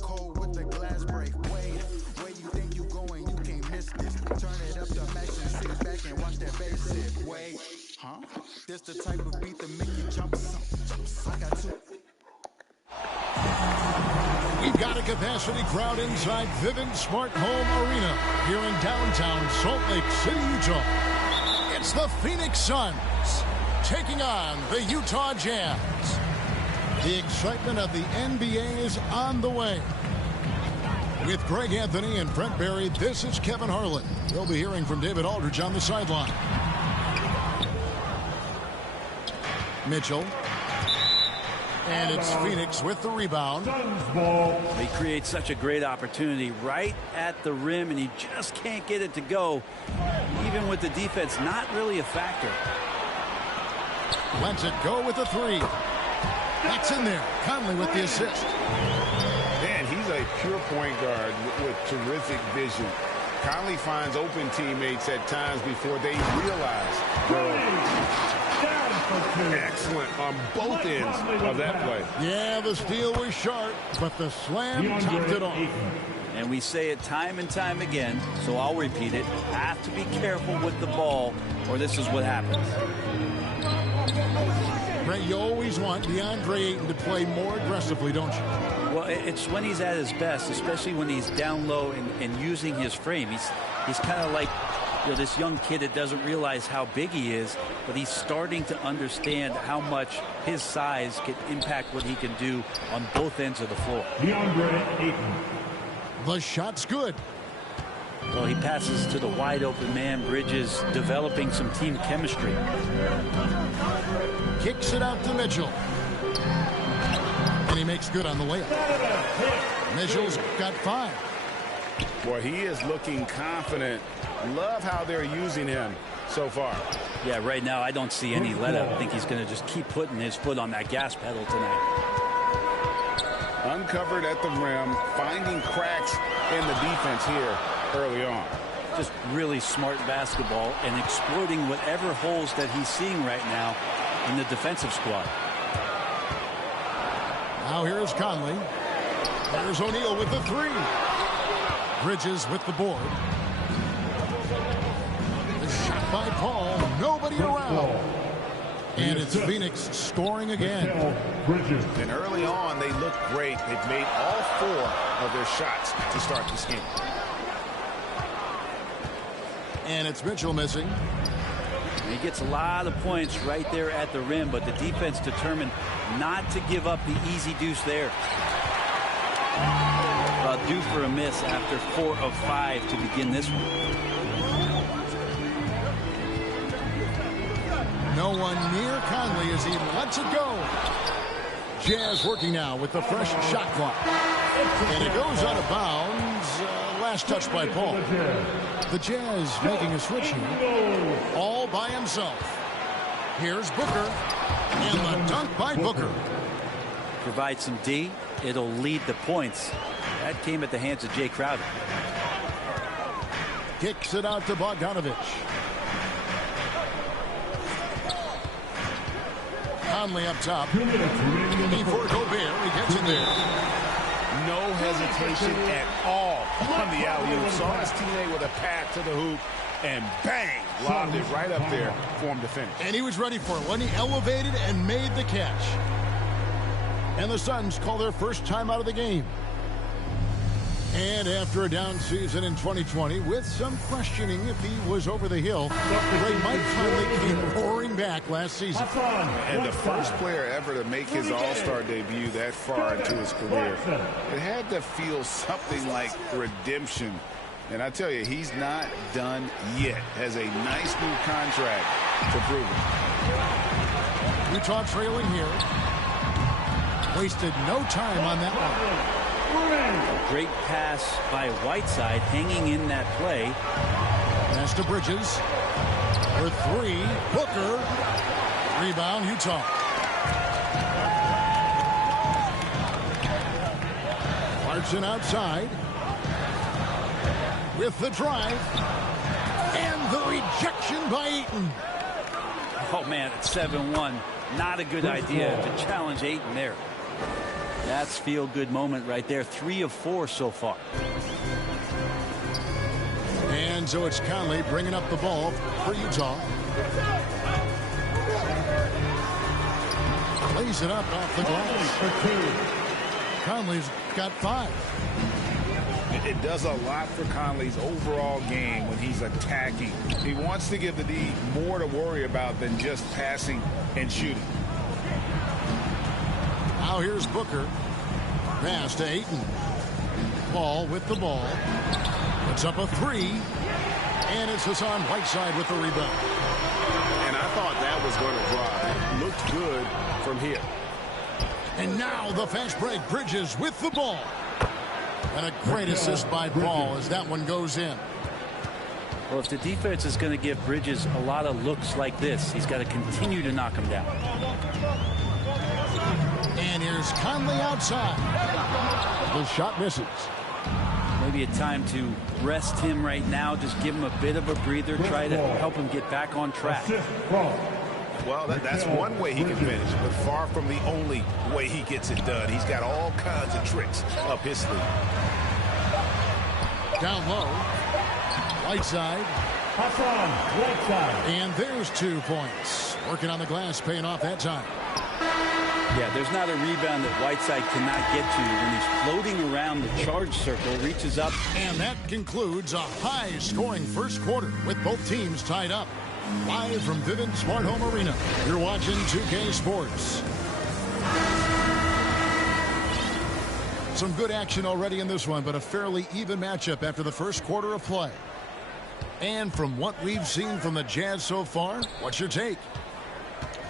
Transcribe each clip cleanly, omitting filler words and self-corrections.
cold with the glass break. Wait, where you think you going? You can't miss this. Turn it up to max and sit back and watch that bass sit. Wait, huh? This the type of beat that make you jump. I got two. We've got a capacity crowd inside Vivint Smart Home Arena here in downtown Salt Lake City, Utah. It's the Phoenix Suns taking on the Utah Jazz. The excitement of the NBA is on the way. With Greg Anthony and Brent Barry, this is Kevin Harlan. We'll be hearing from David Aldridge on the sideline. Mitchell. And it's Phoenix with the rebound. He creates such a great opportunity right at the rim, and he just can't get it to go. Even with the defense, not really a factor. Lets it go with the three. That's in there. Conley with the assist. Man, he's a pure point guard with terrific vision. Conley finds open teammates at times before they realize. Excellent on both ends of that play. Yeah, the steal was sharp, but the slam topped it off. And we say it time and time again, so I'll repeat it. Have to be careful with the ball, or this is what happens. Brent, you always want DeAndre Ayton to play more aggressively, don't you? Well, it's when he's at his best, especially when he's down low and using his frame. He's kind of like, you know, this young kid that doesn't realize how big he is, but he's starting to understand how much his size can impact what he can do on both ends of the floor. DeAndre Ayton. The shot's good. Well, he passes to the wide open man. Bridges developing some team chemistry. Kicks it out to Mitchell. And he makes good on the layup. Mitchell's got 5. Boy, he is looking confident. Love how they're using him so far. Yeah, right now I don't see any let up. I think he's going to just keep putting his foot on that gas pedal tonight. Uncovered at the rim, finding cracks in the defense here early on. Just really smart basketball and exploiting whatever holes that he's seeing right now in the defensive squad. Now here's Conley. There's O'Neal with the 3. Bridges with the board. The shot by Paul. Nobody around. And it's Phoenix scoring again. And early on, they looked great. They've made all 4 of their shots to start this game. And it's Mitchell missing. He gets a lot of points right there at the rim, but the defense determined not to give up the easy deuce there. Due for a miss after 4 of 5 to begin this one. No one near Conley as he lets it go. Jazz working now with the fresh shot clock. And it goes out of bounds. Last touch by Paul. The Jazz making a switch here. All by himself. Here's Booker. And the dunk by Booker. Provide some D. It'll lead the points. That came at the hands of Jay Crowder. Kicks it out to Bogdanovic. Conley up top. Before Gobert, he gets in there. No hesitation at all on the alley-oop. Saw his teammate with a pass to the hoop, and bang, lobbed it right up there for him to finish. And he was ready for it when he elevated and made the catch. And the Suns call their first time out of the game. And after a down season in 2020, with some questioning if he was over the hill, Mike Conley came roaring back last season. And the first player ever to make his All-Star debut that far into his career. It had to feel something like redemption. And I tell you, he's not done yet. Has a nice new contract to prove it. Utah trailing here. Wasted no time on that one. Great pass by Whiteside, hanging in that play. Pass to Bridges. For 3, Booker. Rebound, Utah. Clarkson outside. With the drive. And the rejection by Ayton. Oh, man, it's 7-1. Not a good idea to challenge Ayton there. That's feel-good moment right there. 3 of 4 so far. And so it's Conley bringing up the ball for Utah. Lays it up off the glass. Conley's got 5. It does a lot for Conley's overall game when he's attacking. He wants to give the D more to worry about than just passing and shooting. Now here's Booker. Pass to Ayton. Ball with the ball. Puts up a 3. And it's Hassan Whiteside with the rebound. And I thought that was going to fly. It looked good from here. And now the fast break. Bridges with the ball. And a great assist by Paul as that one goes in. Well, if the defense is going to give Bridges a lot of looks like this, he's got to continue to knock him down. And here's Conley outside. The shot misses. Maybe a time to rest him right now. Just give him a bit of a breather. Try to help him get back on track. Well, that's one way he can finish, but far from the only way he gets it done. He's got all kinds of tricks up his sleeve. Down low. Whiteside. And there's 2 points. Working on the glass, paying off that time. Yeah, there's not a rebound that Whiteside cannot get to when he's floating around the charge circle, reaches up. And that concludes a high-scoring first quarter with both teams tied up. Live from Vivint Smart Home Arena, you're watching 2K Sports. Some good action already in this one, but a fairly even matchup after the first quarter of play. And from what we've seen from the Jazz so far, what's your take?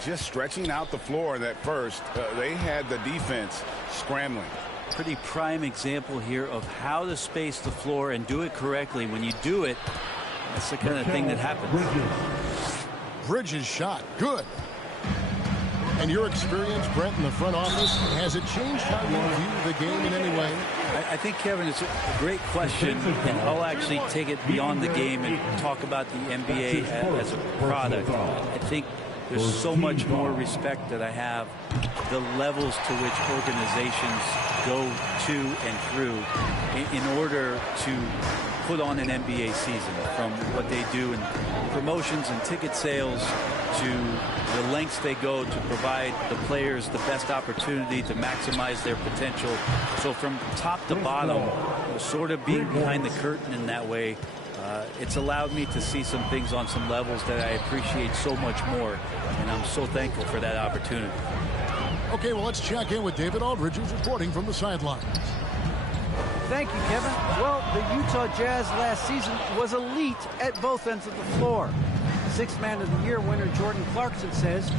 Just stretching out the floor in that first, they had the defense scrambling. Pretty prime example here of how to space the floor and do it correctly. When you do it, that's the kind of thing that happens. Bridges shot. Good. And your experience, Brent, in the front office, has it changed how you view the game in any way? I think, Kevin, it's a great question, and I'll actually take it beyond the game and talk about the NBA as a product. I think there's so much more respect that I have, the levels to which organizations go to and through in order to put on an NBA season, from what they do in promotions and ticket sales to the lengths they go to provide the players the best opportunity to maximize their potential. So from top to bottom, sort of being behind the curtain in that way, it's allowed me to see some things on some levels that I appreciate so much more, and I'm so thankful for that opportunity. Okay, well, let's check in with David Aldridge, who's reporting from the sidelines. Thank you, Kevin. Well, the Utah Jazz last season was elite at both ends of the floor. Sixth Man of the Year winner Jordan Clarkson says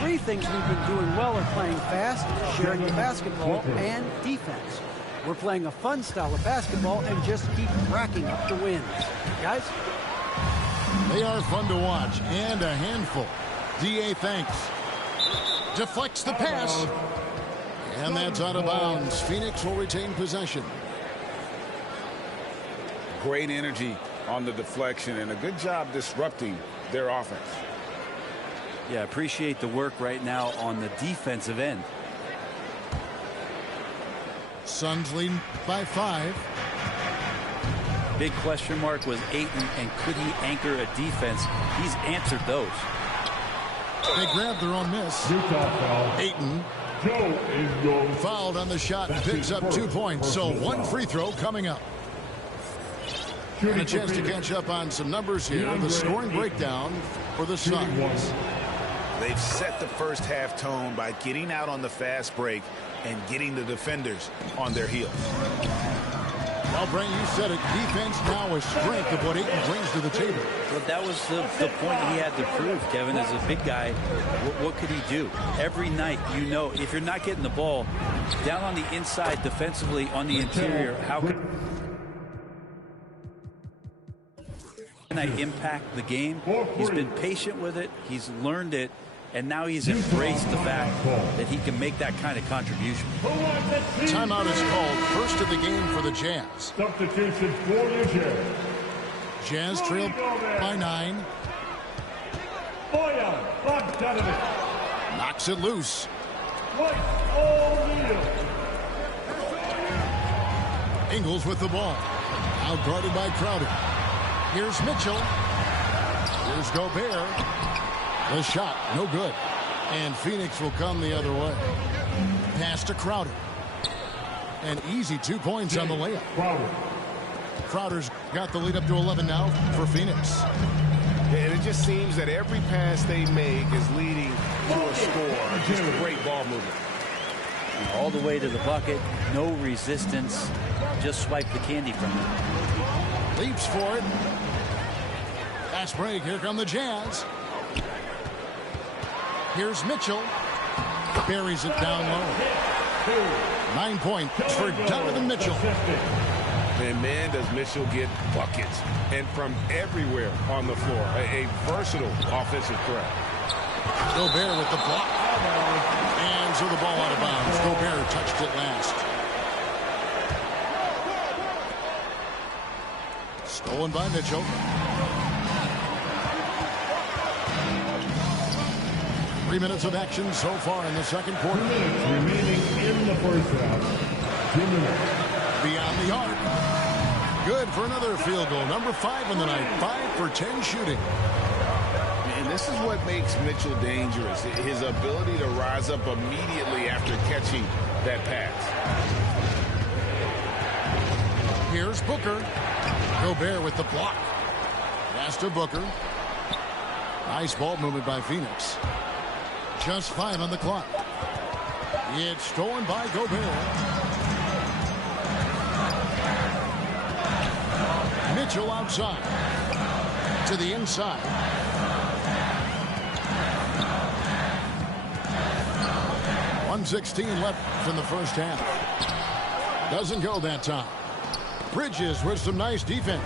3 things we've been doing well are playing fast, sharing the basketball, and defense. We're playing a fun style of basketball and just keep racking up the wins. Guys? They are fun to watch and a handful. D.A. thanks. Deflects the pass. And that's out of bounds. Phoenix will retain possession. Great energy on the deflection and a good job disrupting their offense. Yeah, appreciate the work right now on the defensive end. Suns lead by 5. Big question mark was Ayton, and could he anchor a defense? He's answered those. They grabbed their own miss. Ayton fouled on the shot and picks up 2 points. So 1 free throw coming up. And a chance to catch up on some numbers here. The scoring breakdown for the Suns. They've set the first half tone by getting out on the fast break and getting the defenders on their heels. Well, Brent, you said it. Defense now a strength of what Ayton brings to the table. Well, that was the point he had to prove, Kevin. As a big guy, what could he do? Every night, you know, if you're not getting the ball down on the inside defensively on the interior, how can I impact the game? He's been patient with it. He's learned it. And now he's embraced the fact that he can make that kind of contribution. Timeout is called. First of the game for the Jazz. Substitution for the Jazz. Jazz trailed by 9. Boyan Bogdanovic. Knocks it loose. Royce O'Neal. Ingles with the ball. Out guarded by Crowder. Here's Mitchell. Here's Gobert. The shot, no good. And Phoenix will come the other way. Pass to Crowder. An easy 2 points on the layup. Crowder's got the lead up to 11 now for Phoenix. And it just seems that every pass they make is leading to a score. Just a great ball movement. All the way to the bucket. No resistance. Just swipe the candy from him. Leaps for it. Fast break. Here come the Jazz. Here's Mitchell. Buries it down low. 9 points for Donovan Mitchell. And man, does Mitchell get buckets. And from everywhere on the floor. A versatile offensive threat. Gobert with the block. And so the ball out of bounds. Gobert touched it last. Stolen by Mitchell. Three minutes of action so far in the second quarter. 2 minutes remaining in the first half. 2 minutes. Beyond the arc. Good for another field goal. Number 5 on the night. 5 for 10 shooting. And this is what makes Mitchell dangerous. His ability to rise up immediately after catching that pass. Here's Booker. Gobert with the block. Pass to Booker. Nice ball movement by Phoenix. Just 5 on the clock. It's stolen by Gobert. Mitchell outside. To the inside. .116 left in the first half. Doesn't go that time. Bridges with some nice defense.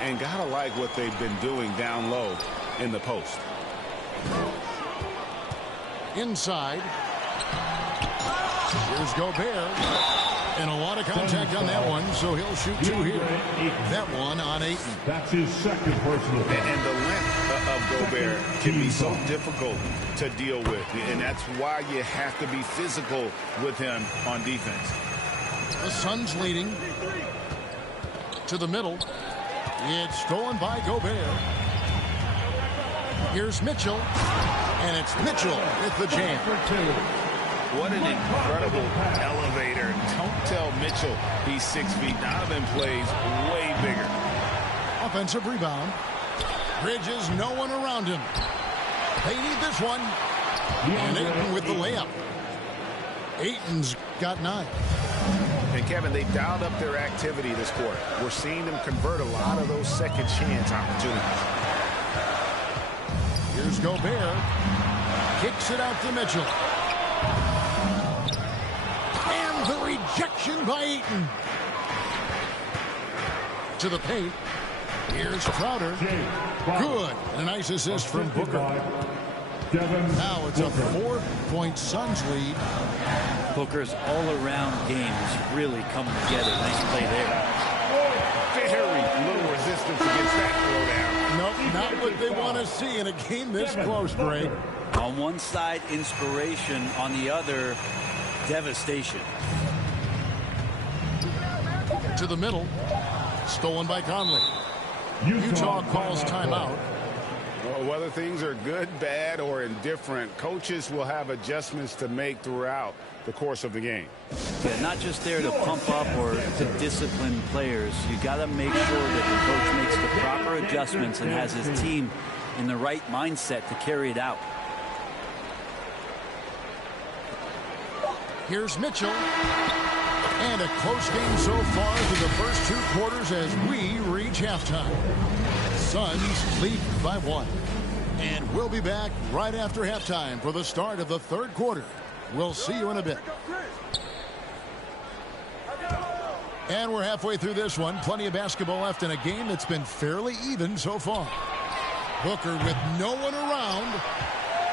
And gotta like what they've been doing down low in the post. Inside. Here's Gobert. And a lot of contact on that one, so he'll shoot 2 here. That one on Ayton. That's his second personal. And the length of Gobert can be so difficult to deal with. And that's why you have to be physical with him on defense. The Suns leading. To the middle. It's stolen by Gobert. Here's Mitchell. And it's Mitchell with the jam. What an incredible elevator. Don't tell Mitchell he's 6 feet. Donovan plays way bigger. Offensive rebound. Bridges, no one around him. They need this one. And Ayton with the layup. Ayton's got 9. And Kevin, they dialed up their activity this quarter. We're seeing them convert a lot of those second chance opportunities. Here's Gobert. Kicks it out to Mitchell. And the rejection by Ayton. To the paint. Here's Crowder. Good. And a nice assist from Booker. Now it's a 4-point Suns lead. Booker's all-around game is really coming together. Nice play there. Very little resistance against that throwdown. Nope, not what they want to see in a game this close, Greg. On one side, inspiration. On the other, devastation. To the middle. Stolen by Conley. Utah calls timeout. Well, whether things are good, bad, or indifferent, coaches will have adjustments to make throughout the course of the game. Yeah, not just there to pump up or to discipline players. You got to make sure that the coach makes the proper adjustments and has his team in the right mindset to carry it out. Here's Mitchell. And a close game so far through the first 2 quarters as we reach halftime. Suns lead by 1. And we'll be back right after halftime for the start of the third quarter. We'll see you in a bit. And we're halfway through this one. Plenty of basketball left in a game that's been fairly even so far. Booker with no one around.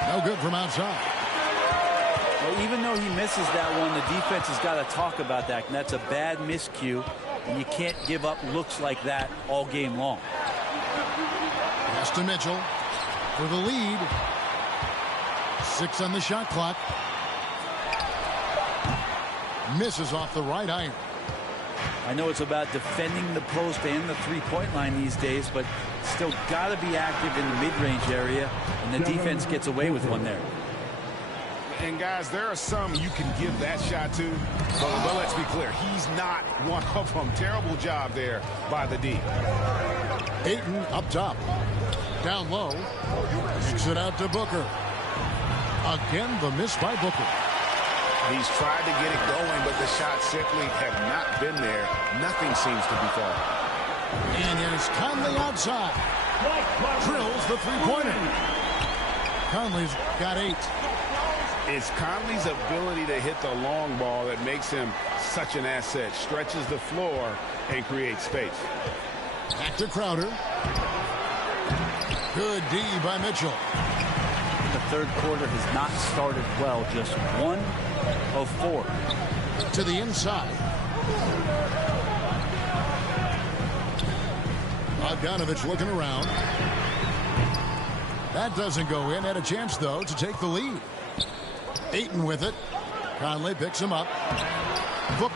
No good from outside. Well, even though he misses that one, the defense has got to talk about that. And that's a bad miscue. And you can't give up looks like that all game long. Pass to Mitchell for the lead. 6 on the shot clock. Misses off the right iron. I know it's about defending the post and the three-point line these days, but still got to be active in the mid-range area, and the defense gets away with one there. And guys, there are some you can give that shot to, but let's be clear, he's not one of them. Terrible job there by the D. Ayton up top. Down low. Kicks it out to Booker. Again, the miss by Booker. He's tried to get it going, but the shots simply have not been there. Nothing seems to be falling. And here's Conley outside. Drills the three-pointer. Conley's got 8. It's Conley's ability to hit the long ball that makes him such an asset. Stretches the floor and creates space. Back to Crowder. Good D by Mitchell. The third quarter has not started well. Just 1 of 4. To the inside. Bogdanovich looking around. That doesn't go in. Had a chance, though, to take the lead. Ayton with it. Conley picks him up. Booker.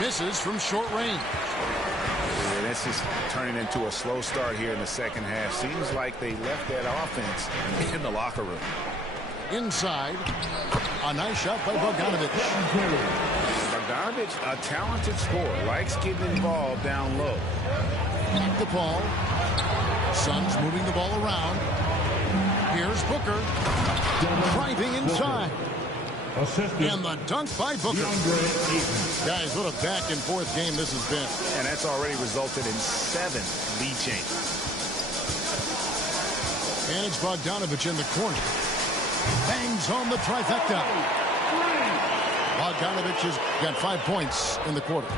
Misses from short range. Yeah, this is turning into a slow start here in the second half. Seems like they left that offense in the locker room. Inside. A nice shot by Bogdanovich. Bogdanovich, a talented scorer, likes getting involved down low. Back to Paul. Suns moving the ball around. Here's Booker. Driving inside. And the dunk by Booker. Guys, what a back-and-forth game this has been. And that's already resulted in 7 lead changes. And it's Bogdanovich in the corner. Bangs home the trifecta. Bogdanovich has got 5 points in the quarter.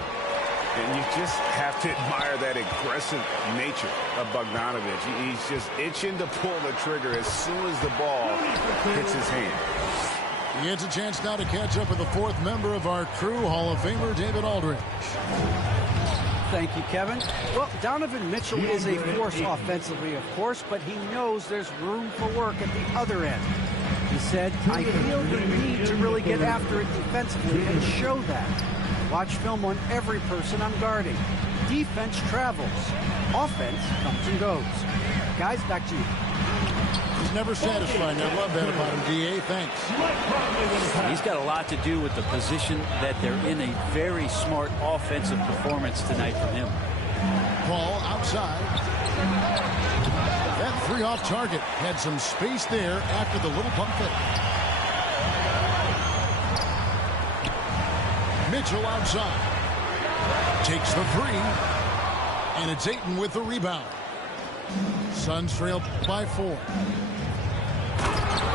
And you just have to admire that aggressive nature of Bogdanovich. He's just itching to pull the trigger as soon as the ball hits his hand. He gets a chance now to catch up with the 4th member of our crew, Hall of Famer David Aldridge. Thank you, Kevin. Well, Donovan Mitchell is a force offensively, of course, but he knows there's room for work at the other end. He said, I feel the need to really get after it defensively and show that. Watch film on every person I'm guarding. Defense travels. Offense comes and goes. Guys, back to you. He's never satisfied. I love that about him, D.A. Thanks. He's got a lot to do with the position that they're in. A very smart offensive performance tonight from him. Paul outside. That 3 off target. Had some space there after the little pump fake. Mitchell outside. Takes the 3. And it's Ayton with the rebound. Suns trail by 4.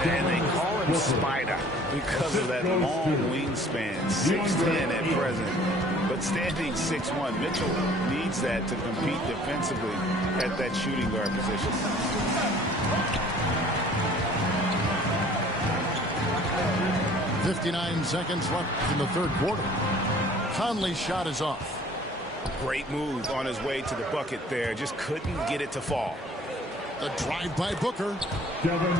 And they call him Spider because of that long wingspan. 6'10" at present. But standing 6'1", Mitchell needs that to compete defensively at that shooting guard position. .59 seconds left in the third quarter. Conley's shot is off. Great move on his way to the bucket there. Just couldn't get it to fall. The drive by Booker.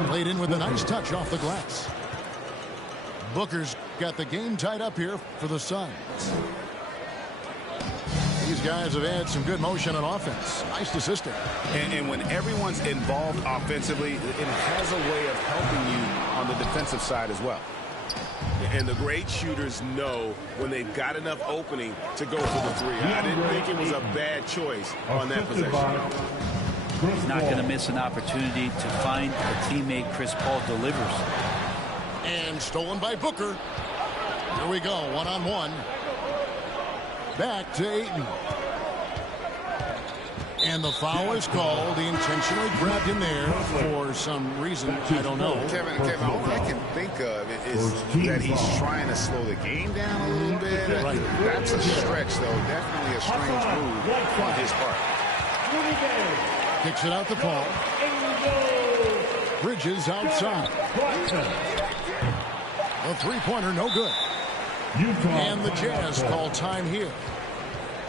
Played in with a nice touch off the glass. Booker's got the game tied up here for the Suns. These guys have had some good motion on offense. Nice assisting. And when everyone's involved offensively, it has a way of helping you on the defensive side as well. And the great shooters know when they've got enough opening to go for the 3. I didn't think it was a bad choice on that possession. He's not going to miss an opportunity to find a teammate. Chris Paul delivers. And stolen by Booker. Here we go, one-on-one. Back to Ayton. And the foul is called. He intentionally grabbed him there for some reason. I don't know. Kevin, all I can think of is that he's trying to slow the game down a little bit. That's a stretch, though. Definitely a strange move on his part. Kicks it out to Paul. Bridges outside. A three-pointer, no good. And the Jazz call time here.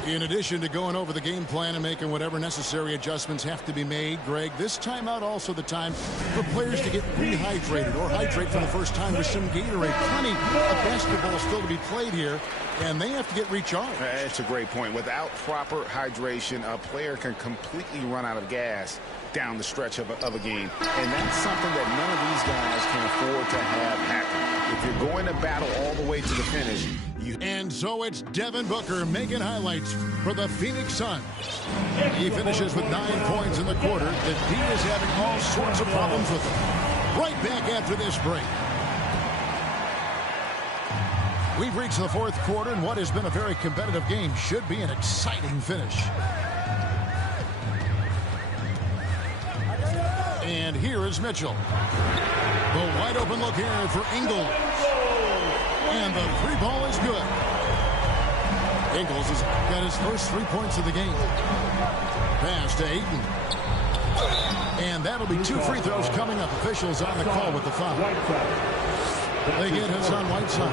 In addition to going over the game plan and making whatever necessary adjustments have to be made, Greg, this timeout also the time for players to get rehydrated or hydrate for the first time with some Gatorade. Plenty of basketball still to be played here, and they have to get recharged. That's a great point. Without proper hydration, a player can completely run out of gas down the stretch of a game. And that's something that none of these guys can afford to have happen. If you're going to battle all the way to the finish, And so it's Devin Booker making highlights for the Phoenix Suns. He finishes with 9 points in the quarter. The D is having all sorts of problems with him. Right back after this break. We've reached the fourth quarter, and what has been a very competitive game should be an exciting finish. And here is Mitchell. The wide open look here for Ingles. And the three ball is good. Ingles has got his first 3 points of the game. Pass to Ayton. And that'll be 2 free throws coming up. Officials on the call with the foul. They get Hassan Whiteside.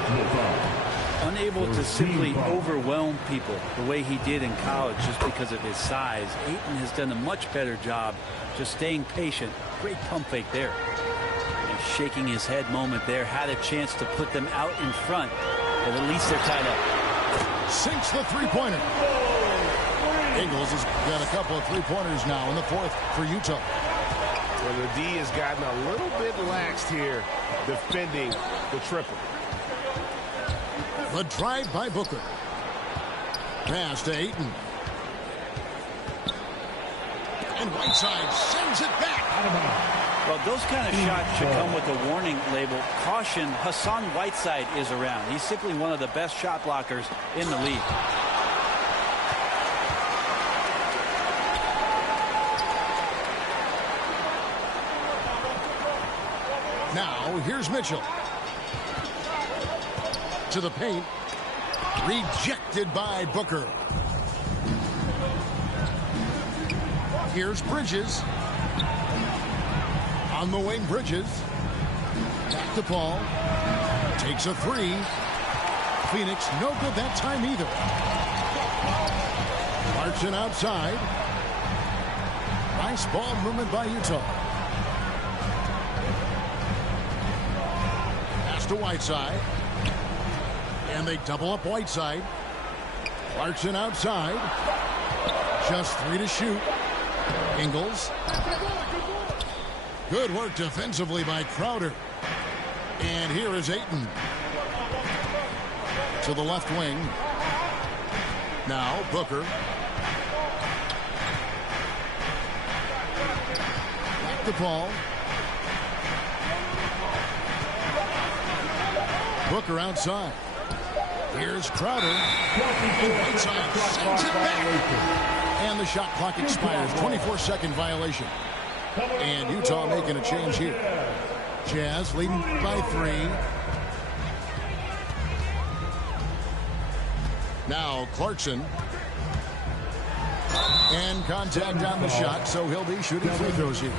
Unable to simply overwhelm people the way he did in college just because of his size. Ayton has done a much better job just staying patient. Great pump fake there. And shaking his head moment there. Had a chance to put them out in front. But at least they're tied up. Sinks the three-pointer. Ingles has got a couple of three-pointers now in the fourth for Utah. Well, the D has gotten a little bit laxed here defending the triple. The drive by Booker. Pass to Ayton. And Whiteside sends it back. Well, those kind of shots should come with a warning label. Caution, Hassan Whiteside is around. He's simply one of the best shot blockers in the league. Now, here's Mitchell. To the paint. Rejected by Booker. Here's Bridges. On the wing, Bridges. Back to Paul. Takes a three. Phoenix, no good that time either. Clarkson outside. Nice ball movement by Utah. Pass to Whiteside. And they double up Whiteside. Clarkson outside. Just 3 to shoot. Ingles. Good work defensively by Crowder. And here is Ayton. To the left wing. Now Booker. Back to Paul. Booker outside. Here's Crowder. And Whiteside sends it back. And the shot clock expires. 24-second violation. And Utah making a change here. Jazz leading by 3. Now Clarkson. And contact on the shot, so he'll be shooting free throws here.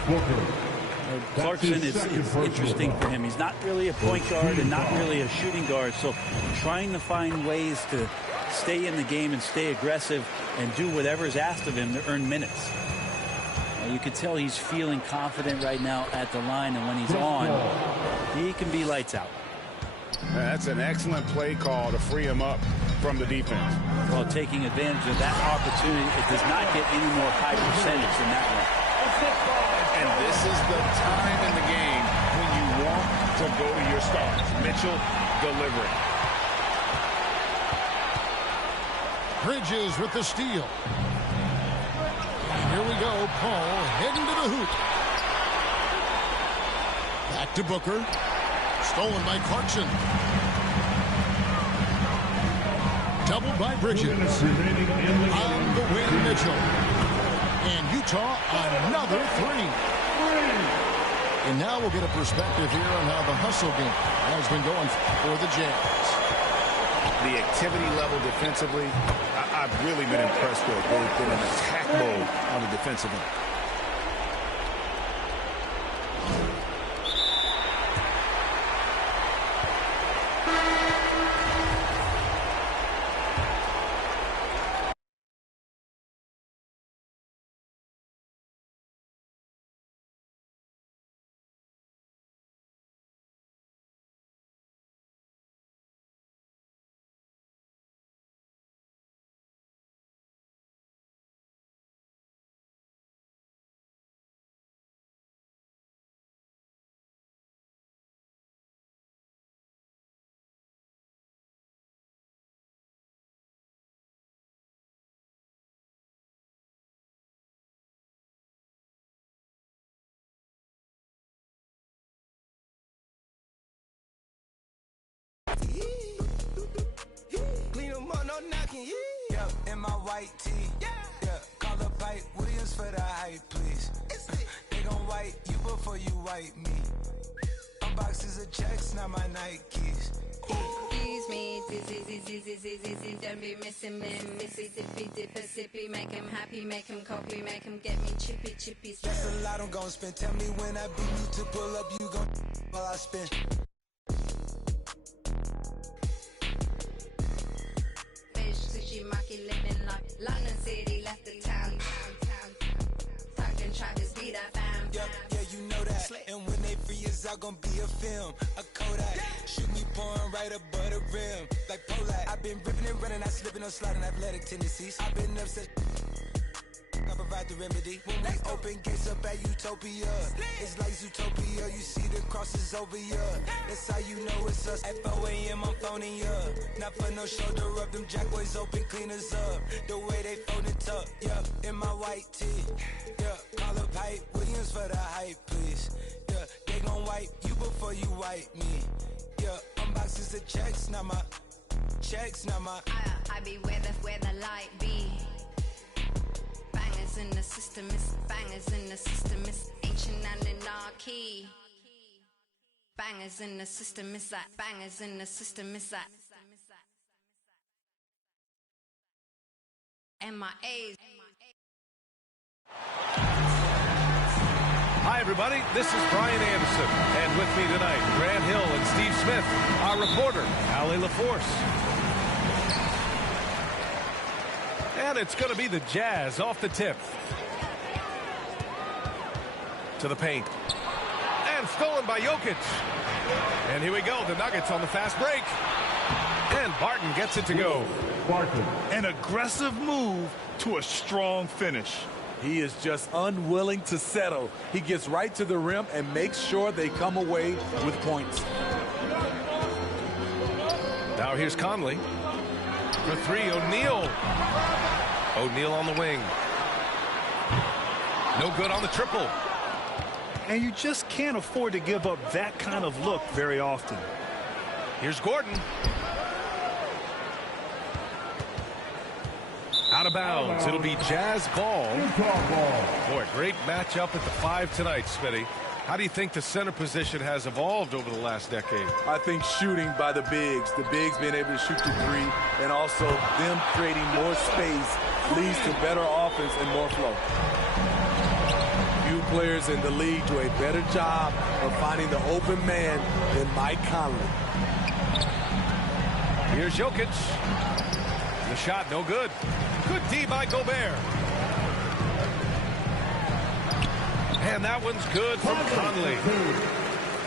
Clarkson is interesting for him. He's not really a point guard and not really a shooting guard, so trying to find ways to stay in the game and stay aggressive and do whatever is asked of him to earn minutes. You can tell he's feeling confident right now at the line, and when he's on, he can be lights out. That's an excellent play call to free him up from the defense. Well, taking advantage of that opportunity, it does not get any more high percentage than that one. And this is the time in the game when you want to go to your stars. Mitchell delivering. Bridges with the steal. And here we go. Paul heading to the hoop. Back to Booker. Stolen by Clarkson. Doubled by Bridges. On the wing, Mitchell. And Utah another 3. And now we'll get a perspective here on how the hustle game has been going for the Jazz. The activity level defensively, I've really been impressed with. They've been in attack mode on the defensive end. Yeah, in my white tee. Yeah, call up Pipe Williams for the hype, please. They gon' wipe you before you wipe me. Boxes of checks, not my Nikes. Excuse me, dizzy, don't be missing me. Missy, dippy, dipper, sippy, make him happy, make him copy, make him get me chippy. That's a lot I'm gon' spend. Tell me when I beat you to pull up, you gon' while I spend. Fish, sushi, maki, living like London City, left the town. Talking, try to speed I found. Yeah, you know that. And when they free us out, gon' be a film, a Kodak. Shoot me pouring right above the rim, like Polak. I've been ripping and running, not slipping or sliding, athletic tendencies. I've been upset. I provide the remedy. When we open gates up at Utopia, it's like Zootopia. You see the crosses over ya. That's how you know it's us. At 4 a.m. I'm phoning ya. Not for no shoulder up. Them jack boys open cleaners up. The way they fold it up. Yeah, in my white tee. Yeah, call up Hype Williams for the hype, please. Yeah, they gon' wipe you before you wipe me. Yeah, unboxes of checks, not my I be where the light be. Bangers in the system, it's bangers in the system, it's ancient anarchy. Bangers in the system, it's that bangers in the system, it's that MIAs. Hi, everybody. This is Brian Anderson. And with me tonight, Grant Hill and Steve Smith, our reporter, Allie LaForce. And it's going to be the Jazz off the tip. To the paint. And stolen by Jokic. And here we go. The Nuggets on the fast break. And Barton gets it to go. Barton. An aggressive move to a strong finish. He is just unwilling to settle. He gets right to the rim and makes sure they come away with points. Now here's Conley. For three, O'Neal. O'Neal on the wing. No good on the triple. And you just can't afford to give up that kind of look very often. Here's Gordon. Out of bounds. It'll be Jazz ball. Boy, great matchup at the 5 tonight, Smitty. How do you think the center position has evolved over the last decade? I think shooting by the bigs being able to shoot the three, and also them creating more space leads to better offense and more flow. Few players in the league do a better job of finding the open man than Mike Conley. Here's Jokic. The shot, no good. Good D by Gobert. And that one's good from Conley.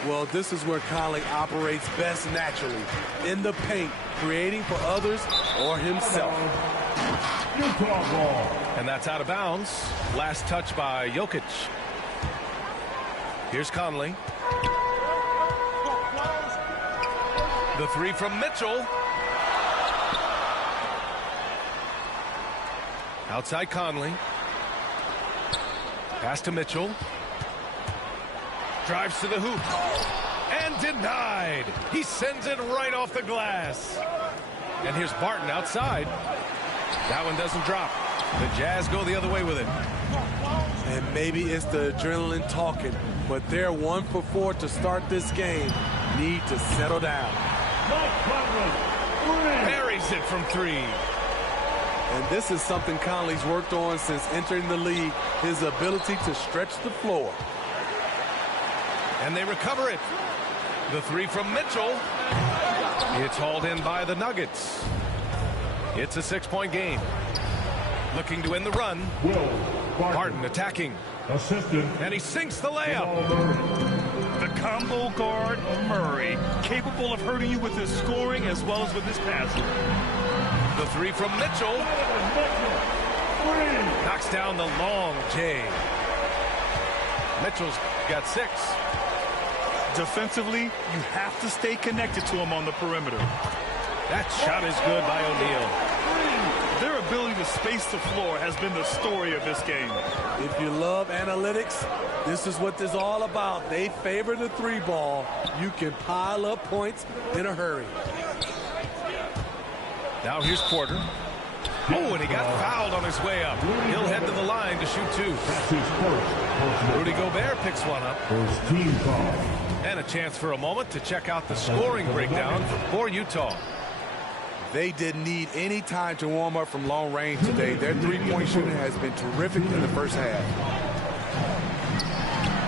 Well, this is where Conley operates best naturally. In the paint, creating for others or himself. And that's out of bounds. Last touch by Jokic. Here's Conley. The three from Mitchell. Outside Conley. Pass to Mitchell. Drives to the hoop. And denied. He sends it right off the glass. And here's Barton outside. That one doesn't drop. The Jazz go the other way with it. And maybe it's the adrenaline talking, but they're 1 for 4 to start this game. Need to settle down. Buries it from 3. And this is something Conley's worked on since entering the league, his ability to stretch the floor. And they recover it. The three from Mitchell. It's hauled in by the Nuggets. It's a 6-point game. Looking to end the run. Barton attacking. Assistant. And he sinks the layup. The combo guard, Murray, capable of hurting you with his scoring as well as with his passing. The three from Mitchell. Knocks down the long J. Mitchell's got 6. Defensively, you have to stay connected to him on the perimeter. That shot is good by O'Neal. Their ability to space the floor has been the story of this game. If you love analytics, this is what this is all about. They favor the 3-ball. You can pile up points in a hurry. Now here's Porter. Oh, and he got fouled on his way up. He'll head to the line to shoot 2. That's his first. Rudy Gobert picks one up. First team foul. And a chance for a moment to check out the scoring breakdown for Utah. They didn't need any time to warm up from long range today. Their three-point shooting has been terrific in the first half.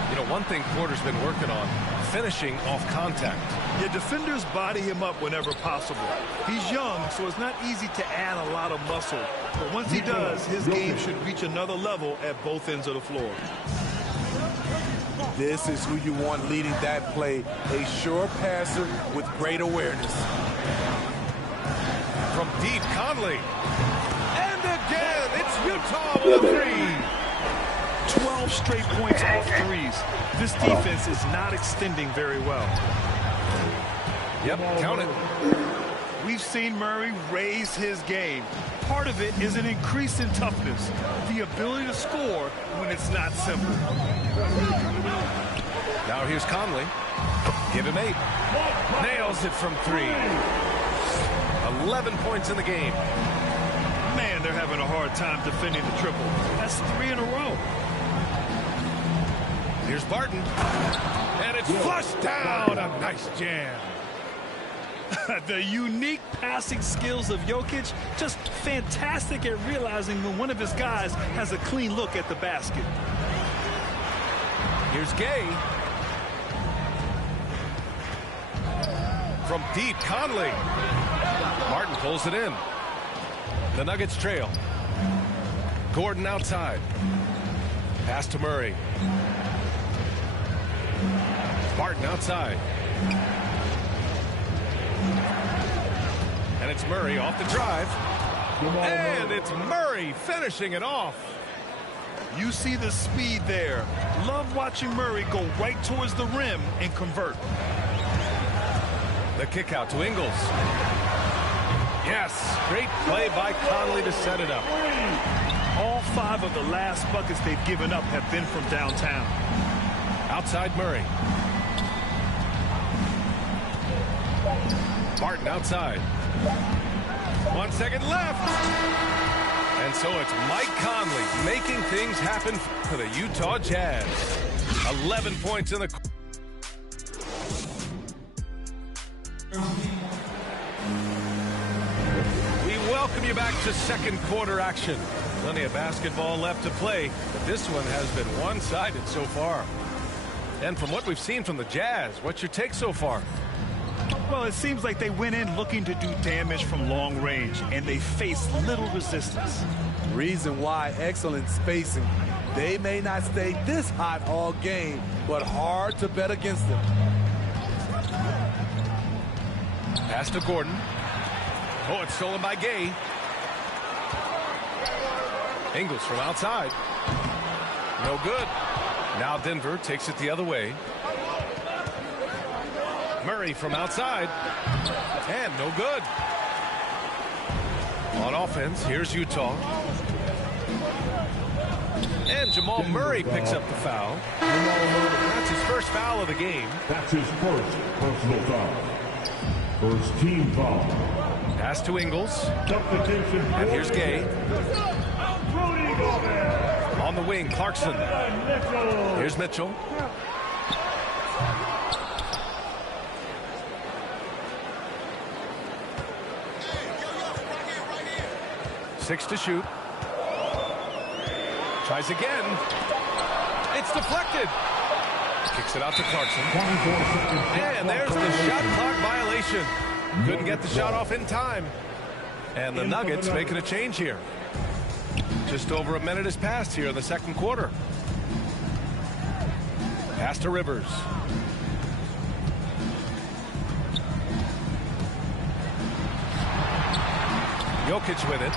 You know, one thing Porter's been working on, finishing off contact. Yeah, defenders body him up whenever possible. He's young, so it's not easy to add a lot of muscle. But once he does, his game should reach another level at both ends of the floor. This is who you want leading that play, a sure passer with great awareness. From deep, Conley. And again, it's Utah with a 3. 12 straight points off threes. This defense is not extending very well. Yep, count it. We've seen Murray raise his game. Part of it is an increase in toughness, the ability to score when it's not simple. Now here's Conley. Give him 8. Nails it from 3. 11 points in the game. Man, they're having a hard time defending the triple. That's 3 in a row. Here's Barton. And it's flushed down. A nice jam. The unique passing skills of Jokic, just fantastic at realizing when one of his guys has a clean look at the basket. Here's Gay. From deep, Conley. Martin pulls it in. The Nuggets trail. Gordon outside. Pass to Murray. Martin outside. And it's Murray off the drive. And it's Murray finishing it off. You see the speed there. Love watching Murray go right towards the rim and convert. The kick out to Ingles. Yes, great play by Conley to set it up. All 5 of the last buckets they've given up have been from downtown. Outside Murray. Barton outside. 1 second left. And so it's Mike Conley making things happen for the Utah Jazz. 11 points in the... We welcome you back to second quarter action. Plenty of basketball left to play, but this one has been one-sided so far. And from what we've seen from the Jazz, what's your take so far? Well, it seems like they went in looking to do damage from long range, and they faced little resistance. Reason why: excellent spacing. They may not stay this hot all game, but hard to bet against them. Pass to Gordon. Oh, it's stolen by Gay. Ingles from outside. No good. Now Denver takes it the other way. Murray from outside. And no good. On offense, here's Utah. And Jamal Murray picks up the foul. That's his first foul of the game. That's his first personal foul. First team foul. Pass to Ingles. And here's Gay. On the wing, Clarkson. Here's Mitchell. Six to shoot. Tries again. It's deflected. Kicks it out to Clarkson. And there's the shot clock violation. Couldn't get the shot off in time. And the Nuggets making a change here. Just over a minute has passed here in the second quarter. Pass to Rivers. Jokic with it.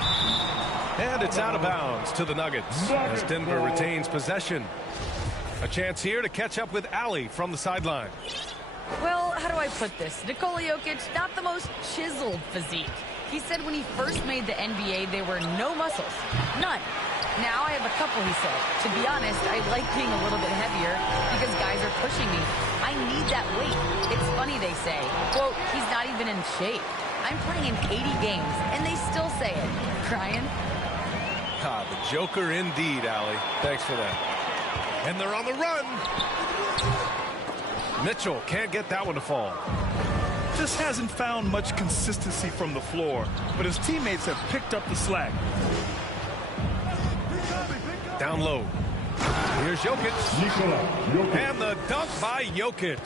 And it's out of bounds to the Nuggets as Denver retains possession. A chance here to catch up with Allie from the sideline. Well, how do I put this? Nikola Jokic, not the most chiseled physique. He said when he first made the NBA, there were no muscles. None. Now I have a couple, he said. To be honest, I like being a little bit heavier because guys are pushing me. I need that weight. It's funny they say, quote, he's not even in shape. I'm playing in 80 games, and they still say it. crying? Ah, the Joker indeed, Allie. Thanks for that. And they're on the run. Mitchell can't get that one to fall. Just hasn't found much consistency from the floor, but his teammates have picked up the slack. Down low. Here's Jokic. And the dunk by Jokic.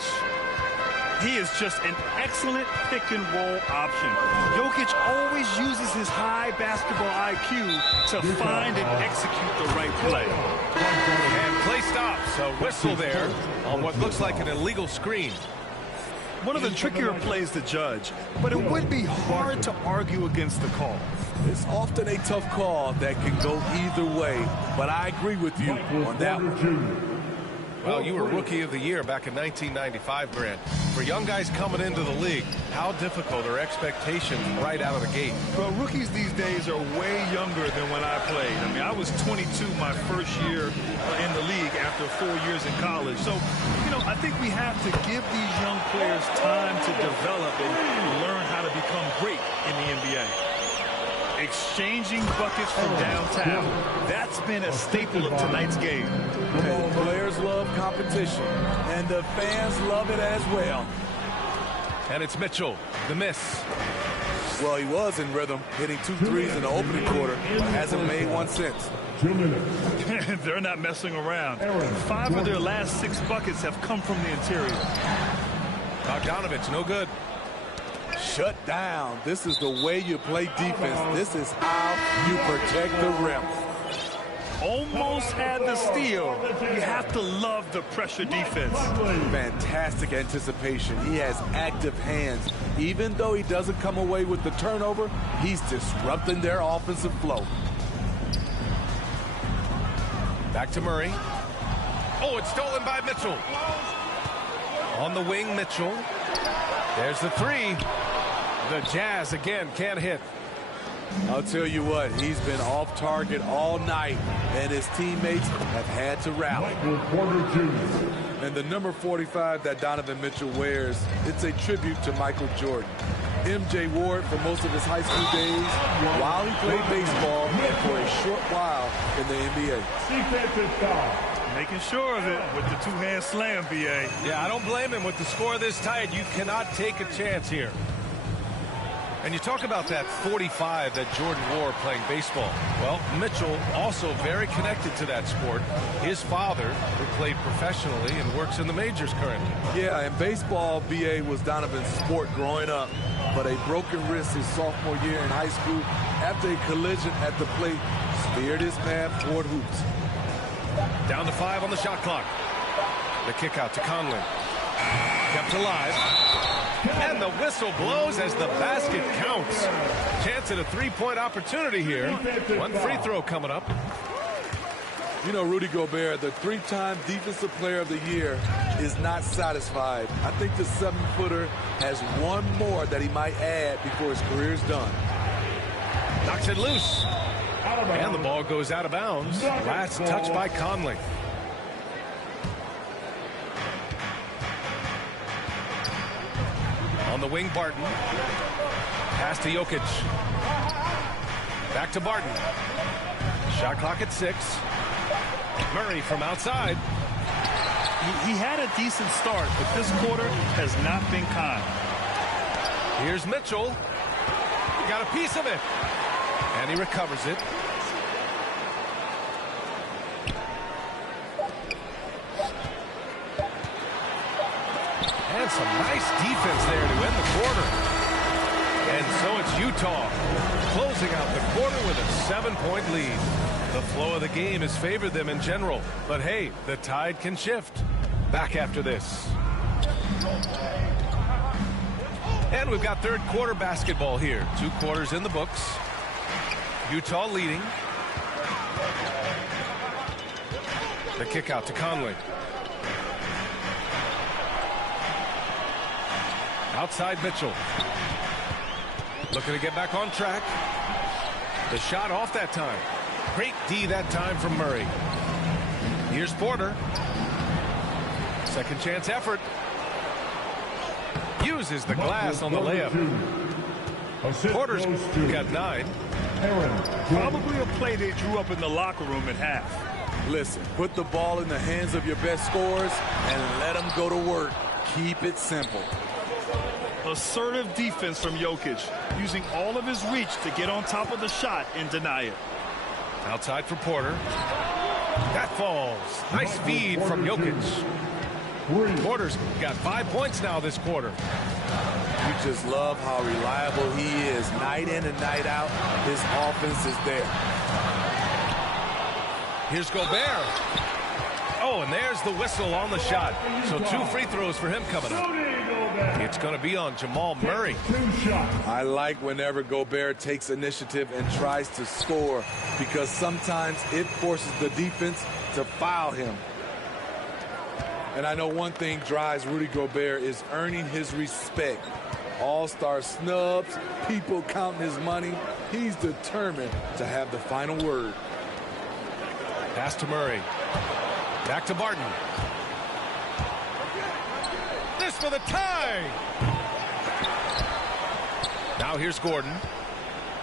He is just an excellent pick-and-roll option. Jokic always uses his high basketball IQ to find and execute the right play. And play stops. A whistle there on what looks like an illegal screen. One of the trickier plays to judge, but it would be hard to argue against the call. It's often a tough call that can go either way, but I agree with you on that one. Well, you were Rookie of the Year back in 1995, Grant. For young guys coming into the league, how difficult are expectations right out of the gate? Well, rookies these days are way younger than when I played. I mean, I was 22 my first year in the league after 4 years in college. So, you know, I think we have to give these young players time to develop and learn how to become great in the NBA. Exchanging buckets from downtown. That's been a staple of tonight's game. And the players love competition, and the fans love it as well. And it's Mitchell, the miss. Well, he was in rhythm, hitting 2 threes in the opening quarter, but hasn't made one since. 2 minutes. They're not messing around. 5 of their last 6 buckets have come from the interior. Bogdanovich, no good. Shut down. This is the way you play defense. This is how you protect the rim. Almost had the steal. You have to love the pressure defense. Fantastic anticipation. He has active hands. Even though he doesn't come away with the turnover, he's disrupting their offensive flow. Back to Murray. Oh, it's stolen by Mitchell. On the wing, Mitchell. There's the 3. The Jazz, again, can't hit. I'll tell you what, he's been off target all night, and his teammates have had to rally. And the number 45 that Donovan Mitchell wears, it's a tribute to Michael Jordan. MJ wore it for most of his high school days while he played baseball and for a short while in the NBA. Making sure of it with the 2-hand slam, B.A. Yeah, I don't blame him. With the score this tight, you cannot take a chance here. And you talk about that 45 that Jordan wore playing baseball. Well, Mitchell also very connected to that sport. His father, who played professionally and works in the majors currently. Yeah, and baseball, B.A., was Donovan's sport growing up. But a broken wrist his sophomore year in high school after a collision at the plate steered his path toward hoops. Down to 5 on the shot clock. The kick out to Conley. Kept alive. And the whistle blows as the basket counts. Chance at a 3-point opportunity here. One free throw coming up. You know, Rudy Gobert, the 3-time Defensive Player of the Year, is not satisfied. I think the 7-footer has one more that he might add before his career's done. Knocks it loose. And the ball goes out of bounds. Last touch by Conley. On the wing, Barton. Pass to Jokic. Back to Barton. Shot clock at 6. Murray from outside. He had a decent start, but this quarter has not been kind. Here's Mitchell. Got a piece of it. And he recovers it. And some nice defense there to end the quarter. And so it's Utah closing out the quarter with a 7-point lead. The flow of the game has favored them in general. But hey, the tide can shift. Back after this. And we've got third quarter basketball here. 2 quarters in the books. Utah leading. The kick out to Conley. Outside Mitchell. Looking to get back on track. The shot off that time. Great D that time from Murray. Here's Porter. Second chance effort. Uses the glass on the layup. Porter's got 9. Probably a play they drew up in the locker room at half. Listen, put the ball in the hands of your best scorers and let them go to work. Keep it simple. Assertive defense from Jokic, using all of his reach to get on top of the shot and deny it. Outside for Porter. That falls. Nice feed from Jokic. Porter's got 5 points now this quarter. You just love how reliable he is. Night in and night out, his offense is there. Here's Gobert. Oh, and there's the whistle on the shot. So 2 free throws for him coming up. It's going to be on Jamal Murray. I like whenever Gobert takes initiative and tries to score, because sometimes it forces the defense to foul him. And I know one thing drives Rudy Gobert is earning his respect. All-star snubs, people counting his money. He's determined to have the final word. Pass to Murray. Back to Barton. This for the tie. Now here's Gordon.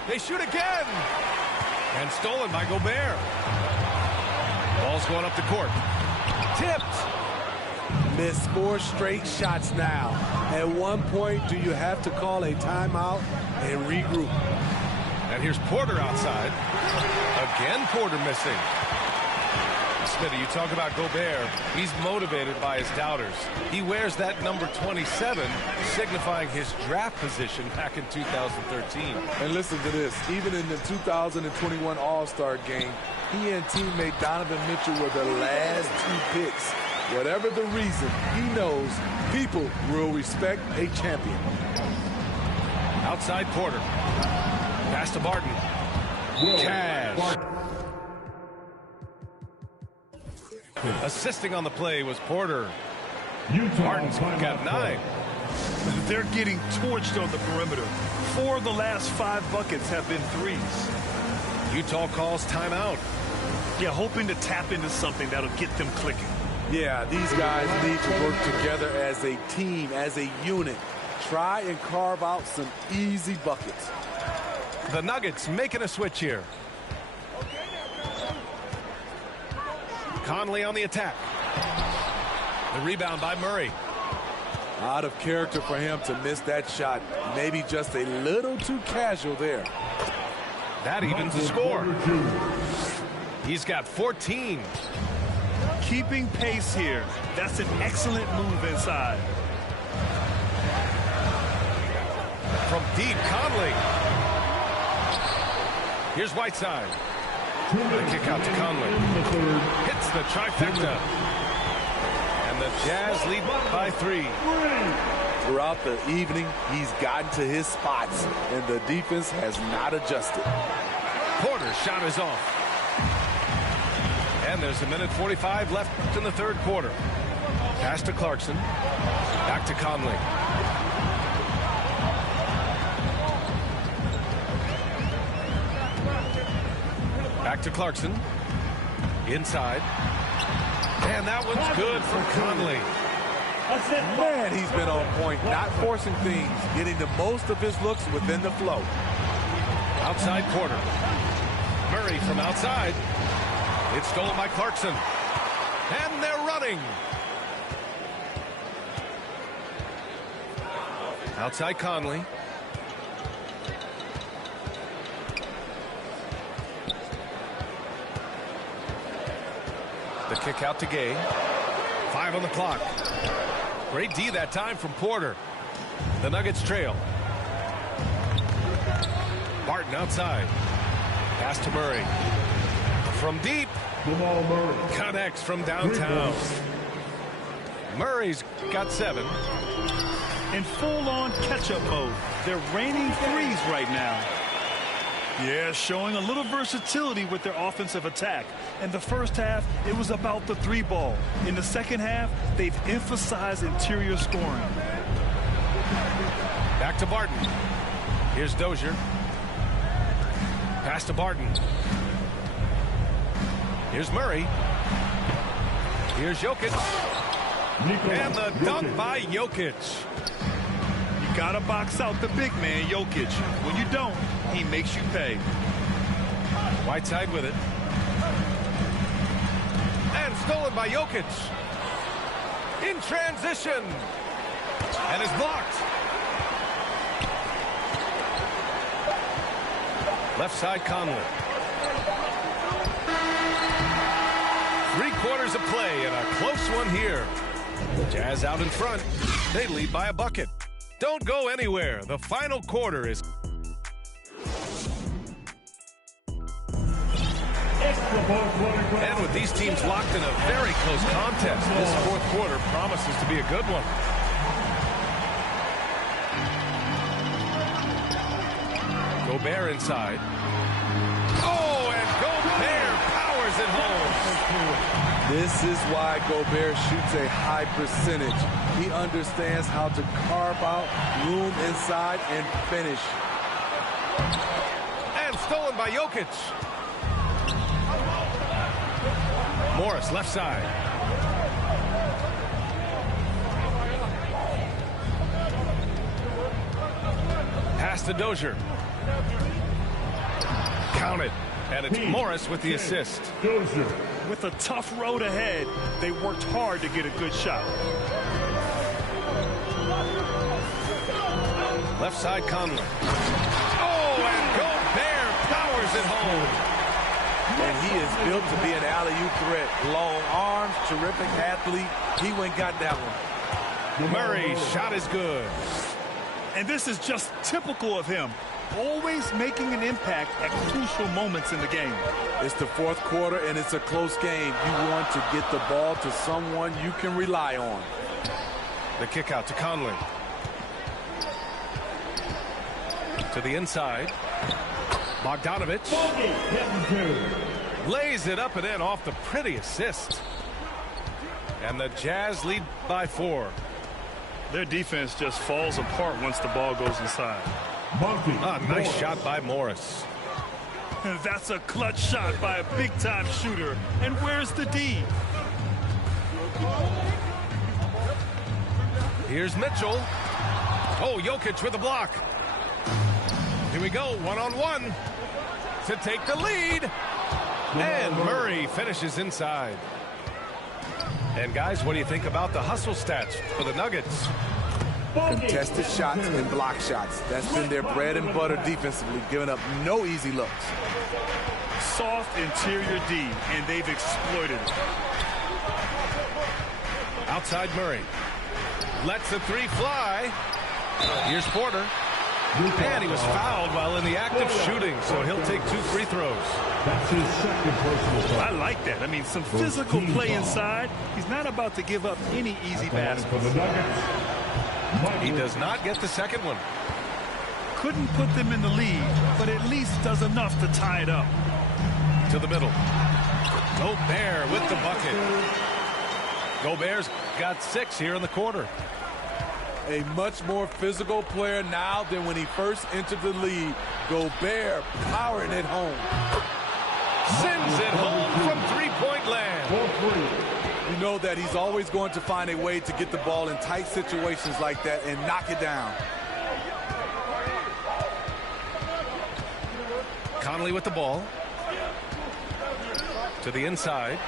They shoot again. And stolen by Gobert. Ball's going up the court. Tipped. Missed 4 straight shots now. At one point, do you have to call a timeout and regroup? And here's Porter outside. Again, Porter missing. Smitty, you talk about Gobert. He's motivated by his doubters. He wears that number 27, signifying his draft position back in 2013. And listen to this. Even in the 2021 All-Star game, he and teammate Donovan Mitchell were the last 2 picks. Whatever the reason, he knows people will respect a champion. Outside Porter. Pass to Barton. Cash. Assisting on the play was Porter. Barton's got 9. They're getting torched on the perimeter. 4 of the last 5 buckets have been threes. Utah calls timeout. Yeah, hoping to tap into something that'll get them clicking. Yeah, these guys need to work together as a team, as a unit. Try and carve out some easy buckets. The Nuggets making a switch here. Conley on the attack. The rebound by Murray. Out of character for him to miss that shot. Maybe just a little too casual there. That evens the score. He's got 14. Keeping pace here. That's an excellent move inside. From deep, Conley. Here's Whiteside. The kick out to Conley. Hits the trifecta. And the Jazz lead by 3. Throughout the evening, he's gotten to his spots, and the defense has not adjusted. Porter's shot is off. And there's 1:45 left in the 3rd quarter. Pass to Clarkson. Back to Conley. Back to Clarkson. Inside. And that one's good from Conley. Man, he's been on point, not forcing things, getting the most of his looks within the flow. Outside Porter. Murray from outside. It's stolen by Clarkson. And they're running. Outside Conley. The kick out to Gay. 5 on the clock. Great D that time from Porter. The Nuggets trail. Barton outside. Pass to Murray. From deep. Connects from downtown. Murray's got 7. In full-on catch-up mode. They're raining threes right now. Yeah, showing a little versatility with their offensive attack. In the first half, it was about the 3 ball. In the second half, they've emphasized interior scoring. Back to Barton. Here's Dozier. Pass to Barton. Here's Murray. Here's Jokic. And the dunk by Jokic. You gotta box out the big man, Jokic. When you don't, he makes you pay. Whiteside with it. And stolen by Jokic. In transition. And is blocked. Left side Conley. 3/4 of play and a close one here. Jazz out in front. They lead by a bucket. Don't go anywhere. The final quarter is... And with these teams locked in a very close contest, this fourth quarter promises to be a good one. Gobert inside. Oh, and Gobert powers it home. This is why Gobert shoots a high percentage. He understands how to carve out room inside and finish. And stolen by Jokic. Morris, left side. Pass to Dozier. Counted. And it's Morris with the assist. Dozier. With a tough road ahead, they worked hard to get a good shot. Left side Conley. Oh, and Gobert powers it home. And he is built to be an alley-oop threat. Long arms, terrific athlete. He went and got that one. Murray's shot is good. And this is just typical of him. Always making an impact at crucial moments in the game. It's the fourth quarter, and it's a close game. You want to get the ball to someone you can rely on. The kick out to Conley. To the inside. Bogdanovich lays it up and in off the pretty assist. And the Jazz lead by 4. Their defense just falls apart once the ball goes inside. Nice shot by Morris. That's a clutch shot by a big-time shooter. And where's the D? Here's Mitchell. Oh, Jokic with a block. Here we go, one-on-one to take the lead. And Murray finishes inside. And guys, what do you think about the hustle stats for the Nuggets? Contested shots and block shots. That's been their bread and butter defensively, giving up no easy looks. Soft interior D, and they've exploited it. Outside Murray. Lets the three fly. Here's Porter. And he was fouled while in the act of shooting, so he'll take 2 free throws. That's his second personal foul. I like that. I mean, some physical play inside. He's not about to give up any easy baskets. He does not get the second one. Couldn't put them in the lead, but at least does enough to tie it up. To the middle. Gobert with the bucket. Gobert's got 6 here in the quarter. A much more physical player now than when he first entered the league. Gobert powering it home. Sends it home from three-point land. You know that he's always going to find a way to get the ball in tight situations like that and knock it down. Conley with the ball. To the inside.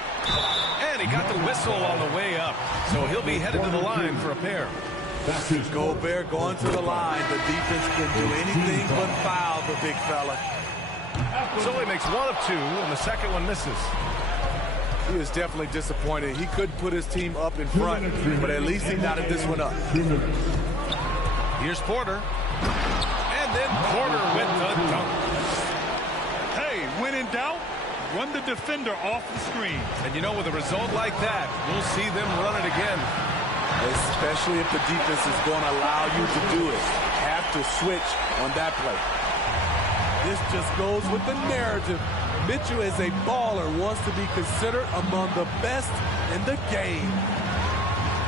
And he got the whistle on the way up. So he'll be headed to the line for a pair. Gobert going to the line. The defense can do anything but foul the big fella. So he makes 1 of 2, and the second one misses. He is definitely disappointed. He couldn't put his team up in front, but at least he knotted this one up. Here's Porter. And then Porter with the dunk. Hey, when in doubt, run the defender off the screen. And you know, with a result like that, we'll see them run it again. Especially if the defense is going to allow you to do it. Have to switch on that play. This just goes with the narrative. Mitchell is a baller, wants to be considered among the best in the game.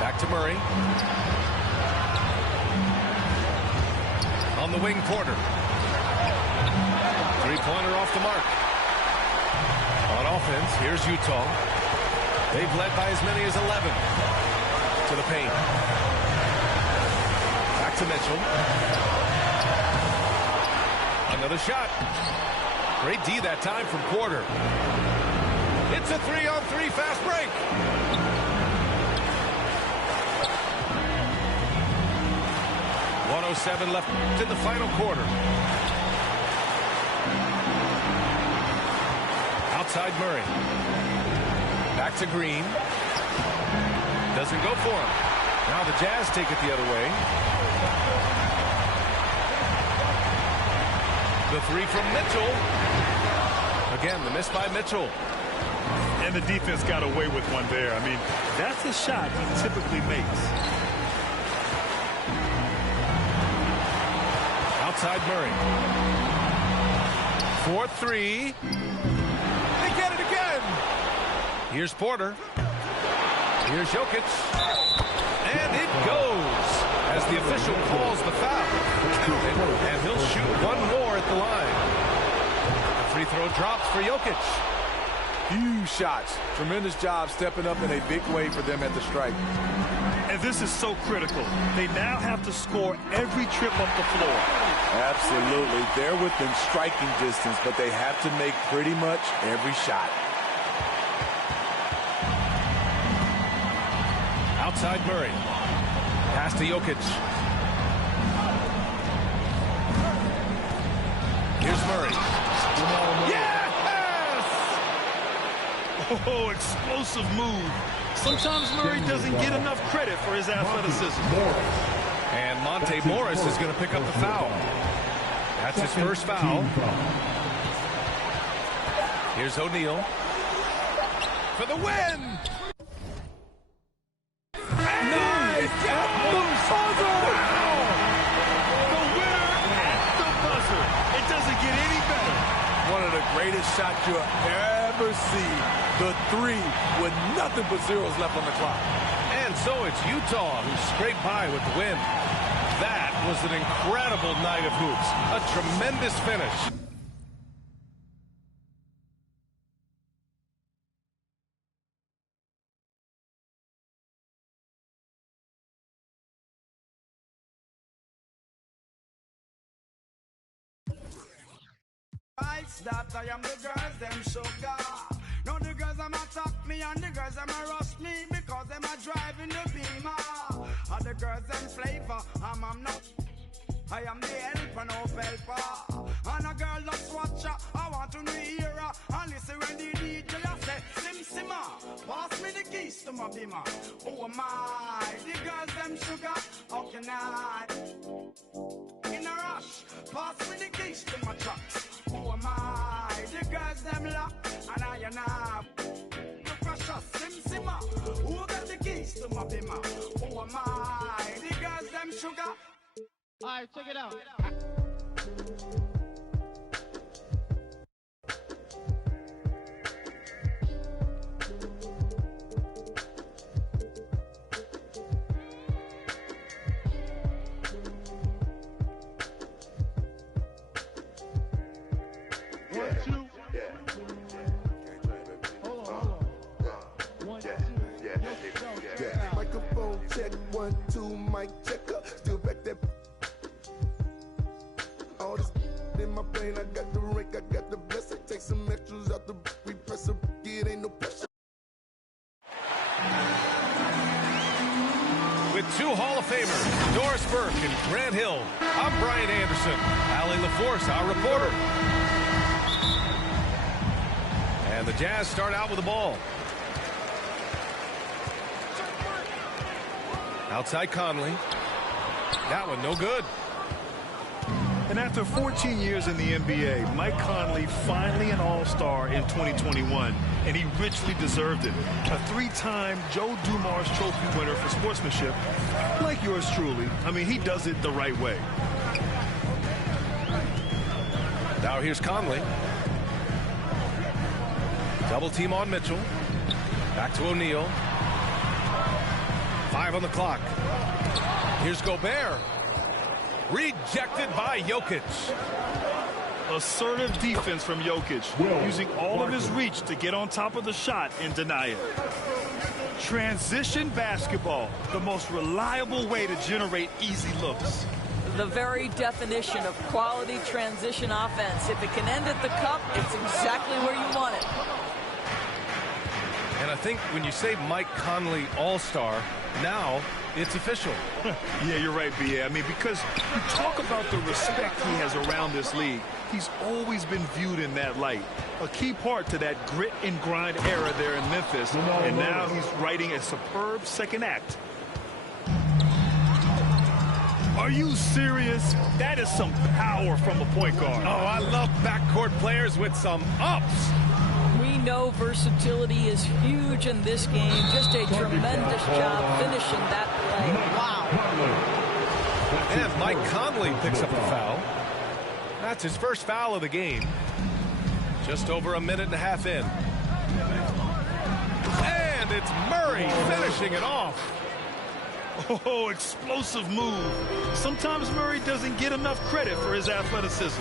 Back to Murray. On the wing, Porter. Three-pointer off the mark. On offense, here's Utah. They've led by as many as 11. To the paint. Back to Mitchell. Another shot. Great D that time from Porter. It's a 3-on-3 fast break. .107 left in the final quarter. Outside Murray. Back to Green. Doesn't go for him. Now the Jazz take it the other way. The three from Mitchell. Again, the miss by Mitchell. And the defense got away with one there. I mean, that's a shot he typically makes. Outside Murray. 4-3. They get it again. Here's Porter. Here's Jokic. And it goes as the official calls the foul. And he'll shoot one more at the line. The free throw drops for Jokic. Huge shots. Tremendous job stepping up in a big way for them at the stripe. And this is so critical. They now have to score every trip up the floor. Absolutely. They're within striking distance, but they have to make pretty much every shot. Outside Murray. Pass to Jokic. Here's Murray. Yes! Oh, explosive move. Sometimes Murray doesn't get enough credit for his athleticism. And Monte Morris is going to pick up the foul. That's his first foul. Here's O'Neal for the win. Nice! The winner at the buzzer. It doesn't get any better. One of the greatest shots you'll ever see. The three with nothing but zeros left on the clock. And so it's Utah who scraped by with the win. That was an incredible night of hoops. A tremendous finish. That I am the girls, them sugar. Now the girls them attack me and the girls them rush me because them are driving the beamer. And the girls them flavor, I'm not. I am the helper, no helper. And a girl just watch her, I want to hear her. And listen when the DJ say, Sim Simmer, pass me the keys to my beamer. Oh my, the girls them sugar, how can I? In a rush, pass me the keys to my trucks. Oh my, the girls them lock, and I and I. The pressure, Sim Simmer, who got the keys to my beamer? Oh my, the girls them sugar. Alright, check it out. Microphone check, 1, 2, mic checker. Still back there. All this in my brain, I got the rank, I got the blessing. Take some extras out the we press a it ain't no pressure. With two Hall of Famers, Doris Burke and Grant Hill, I'm Brian Anderson. Allie LaForce, our reporter. And the Jazz start out with the ball. Outside Conley. That one no good. And after 14 years in the NBA, Mike Conley finally an all-star in 2021, and he richly deserved it. A three-time Joe Dumars Trophy winner for sportsmanship, like yours truly. I mean, he does it the right way. Now here's Conley. Double team on Mitchell. Back to O'Neal. 5 on the clock. Here's Gobert. Rejected by Jokic. Assertive defense from Jokic, using all of his reach to get on top of the shot and deny it. Transition basketball, the most reliable way to generate easy looks. The very definition of quality transition offense. If it can end at the cup, it's exactly where you want it. And I think when you say Mike Conley All-Star, now it's official. Yeah, you're right, B.A. I mean, because you talk about the respect he has around this league. He's always been viewed in that light. A key part to that grit and grind era there in Memphis. And now he's writing a superb second act. Are you serious? That is some power from a point guard. Oh, I love backcourt players with some ups. We know versatility is huge in this game. Just a tremendous job finishing that play. Wow. And Mike Conley picks up a foul. That's his first foul of the game. Just over a minute and a half in. And it's Murray finishing it off. Oh, explosive move. Sometimes Murray doesn't get enough credit for his athleticism.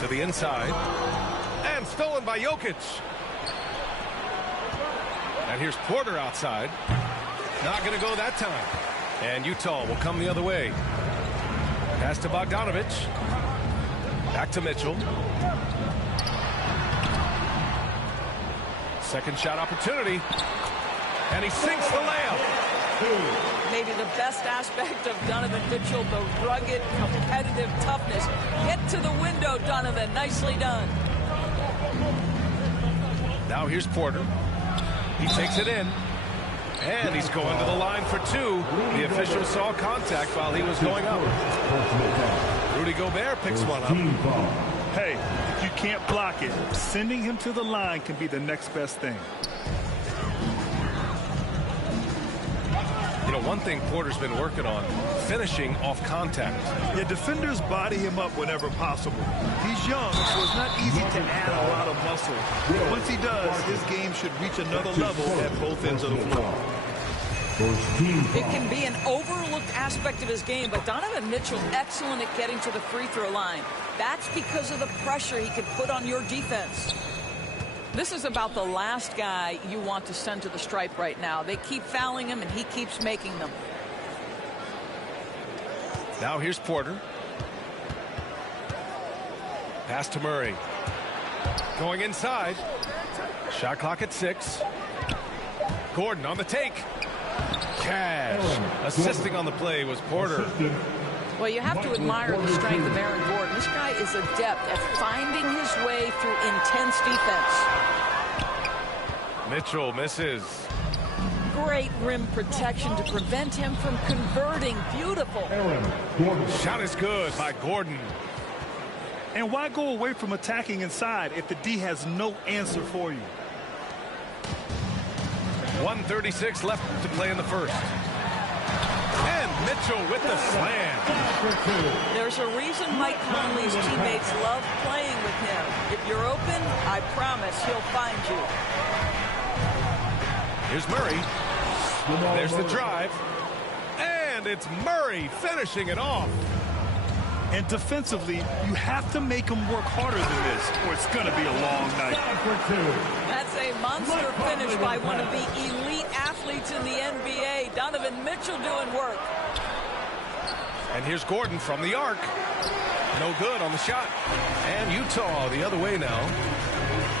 To the inside. And stolen by Jokic. And here's Porter outside. Not going to go that time. And Utah will come the other way. Pass to Bogdanovic. Back to Mitchell. Second shot opportunity. And he sinks the layup. Maybe the best aspect of Donovan Mitchell, the rugged, competitive toughness. Get to the window, Donovan. Nicely done. Now here's Porter. He takes it in. And he's going to the line for two. The official saw contact while he was going up. Rudy Gobert picks one up. Hey, if you can't block it, sending him to the line can be the next best thing. You know, one thing Porter's been working on, finishing off contact. Yeah, defenders body him up whenever possible. He's young, so it's not easy to add a lot of muscle. But once he does, his game should reach another level at both ends of the floor. It can be an overlooked aspect of his game, but Donovan Mitchell excellent at getting to the free throw line. That's because of the pressure he can put on your defense. This is about the last guy you want to send to the stripe right now. They keep fouling him, and he keeps making them. Now here's Porter. Pass to Murray. Going inside. Shot clock at 6. Gordon on the take. Cash. Assisting on the play was Porter. Well, you have to admire the strength of Aaron Gordon. This guy is adept at finding his way through intense defense. Mitchell misses. Great rim protection to prevent him from converting. Beautiful. Shot is good by Gordon. And why go away from attacking inside if the D has no answer for you? 1:36 left to play in the first. And Mitchell with the slam. There's a reason Mike Conley's teammates love playing with him. If you're open, I promise he'll find you. Here's Murray. There's the drive. And it's Murray finishing it off. And defensively, you have to make him work harder than this, or it's going to be a long night. That's a monster finish by one of the elite athletes in the NBA. Donovan Mitchell doing work. And here's Gordon from the arc. No good on the shot. And Utah the other way now.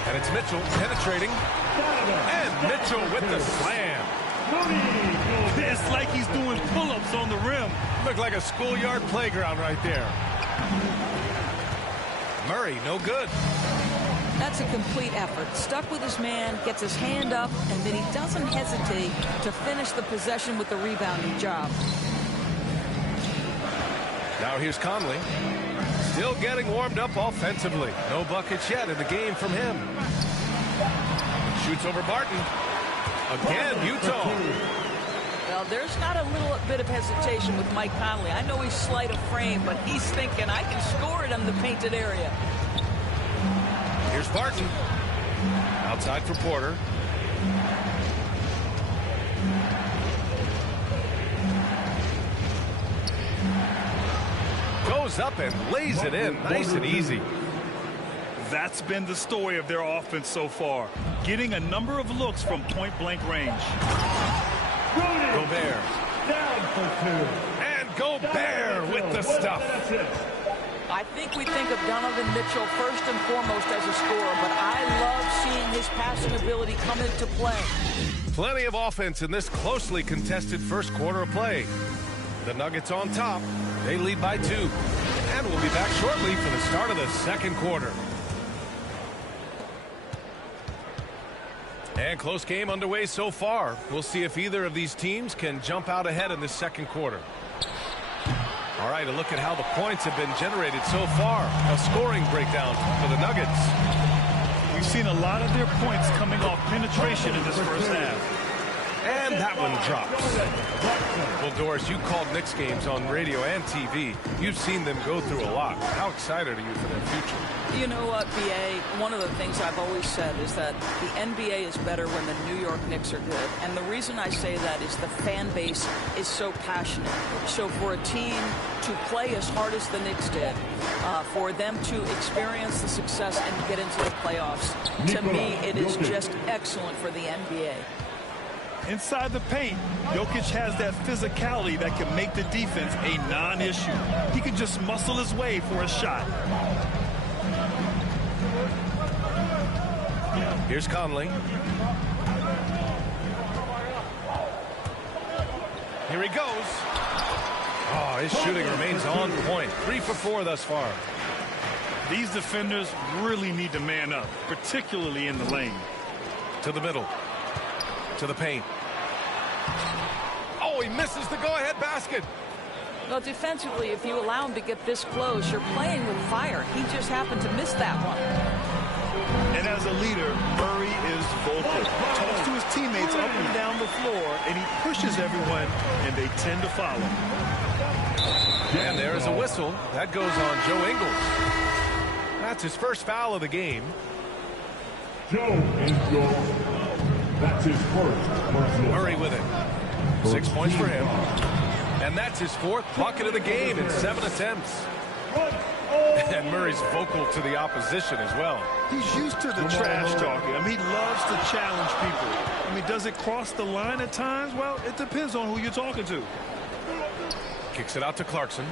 And it's Mitchell penetrating. And Mitchell with the slam. It's like he's doing pull-ups on the rim. Looked like a schoolyard playground right there. Murray, no good. That's a complete effort. Stuck with his man, gets his hand up, and then he doesn't hesitate to finish the possession with the rebounding job. Now here's Conley. Still getting warmed up offensively. No buckets yet in the game from him. Shoots over Barton. Again, Utah. Well, there's not a little bit of hesitation with Mike Conley. I know he's slight of frame, but he's thinking, I can score it in the painted area. Here's Barton. Outside for Porter. Goes up and lays it in. Nice and easy. That's been the story of their offense so far. Getting a number of looks from point-blank range. Gobert. Down for 2. And Gobert with the stuff. I think we think of Donovan Mitchell first and foremost as a scorer, but I love seeing his passing ability come into play. Plenty of offense in this closely contested first quarter of play. The Nuggets on top. They lead by 2. And we'll be back shortly for the start of the second quarter. And close game underway so far. We'll see if either of these teams can jump out ahead in the second quarter. All right, a look at how the points have been generated so far. A scoring breakdown for the Nuggets. We've seen a lot of their points coming off penetration in this first half. And that one drops. Well, Doris, you called Knicks games on radio and TV. You've seen them go through a lot. How excited are you for their future? You know what, B.A., one of the things I've always said is that the NBA is better when the New York Knicks are good. And the reason I say that is the fan base is so passionate. So for a team to play as hard as the Knicks did, for them to experience the success and get into the playoffs, to me, it is just excellent for the NBA. Inside the paint, Jokic has that physicality that can make the defense a non-issue. He can just muscle his way for a shot. Here's Conley. Here he goes. Oh, his shooting remains on point. 3 for 4 thus far. These defenders really need to man up, particularly in the lane. To the middle. To the paint. Oh, he misses the go-ahead basket. Well, defensively, if you allow him to get this close, you're playing with fire. He just happened to miss that one. And as a leader, Murray is vocal. He talks to his teammates up and down the floor, and he pushes everyone, and they tend to follow. And there is a whistle. That goes on Joe Ingles. That's his first foul of the game. Joe Ingles. That's his first personal. Murray with it. 6 points for him. And that's his 4th bucket of the game in 7 attempts. And Murray's vocal to the opposition as well. He's used to the trash talking. I mean, he loves to challenge people. I mean, does it cross the line at times? Well, it depends on who you're talking to. Kicks it out to Clarkson.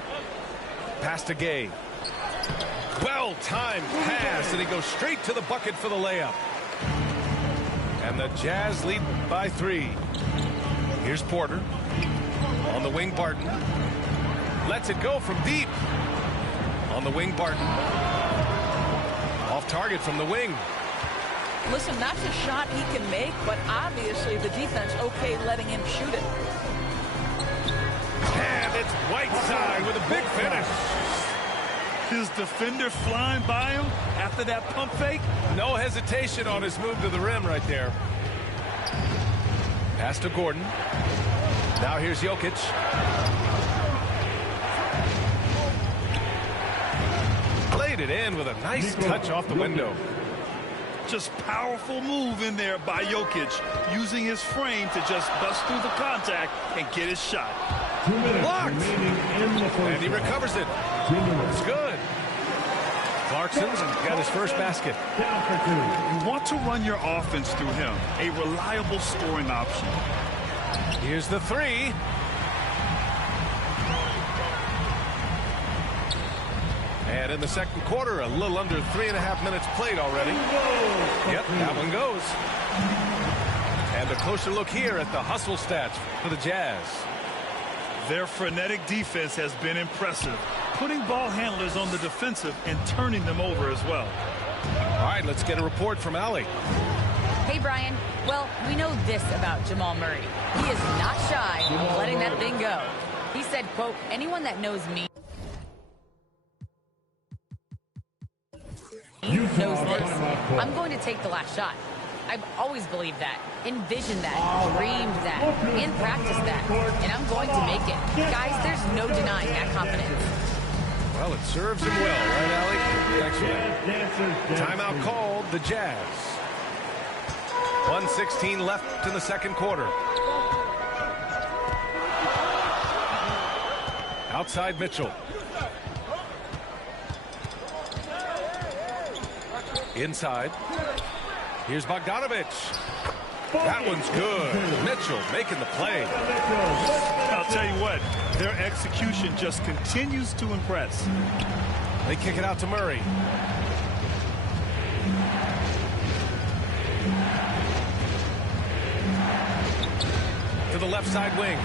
Pass to Gay. Well-timed pass, and he goes straight to the bucket for the layup. And the Jazz lead by 3. Here's Porter. On the wing, Barton. Lets it go from deep. On the wing, Barton. Off target from the wing. Listen, that's a shot he can make, but obviously the defense okay letting him shoot it. And it's Whiteside with a big finish. His defender flying by him after that pump fake. No hesitation on his move to the rim right there. Pass to Gordon. Now here's Jokic. Laid it in with a nice touch off the window. Just powerful move in there by Jokic, using his frame to just bust through the contact and get his shot. Blocked. And he recovers it. It's good. Clarkson's got his first basket. You want to run your offense through him. A reliable scoring option. Here's the 3. And in the second quarter, a little under 3.5 minutes played already. Yep, that one goes. And a closer look here at the hustle stats for the Jazz. Their frenetic defense has been impressive, putting ball handlers on the defensive and turning them over as well. All right, let's get a report from Allie. Hey, Brian. Well, we know this about Jamal Murray. He is not shy of letting that thing go. He said, quote, anyone that knows me knows this. I'm going to take the last shot. I've always believed that, envisioned that, dreamed that, and practiced that, and I'm going to make it. Guys, there's no denying that confidence. Well, it serves him well, right, Allie? Thanks for that. Timeout called, the Jazz. 1:16 left in the second quarter. Outside Mitchell. Inside. Here's Bogdanovich. That one's good. Mitchell making the play. I'll tell you what, their execution just continues to impress. They kick it out to Murray. To the left side wing.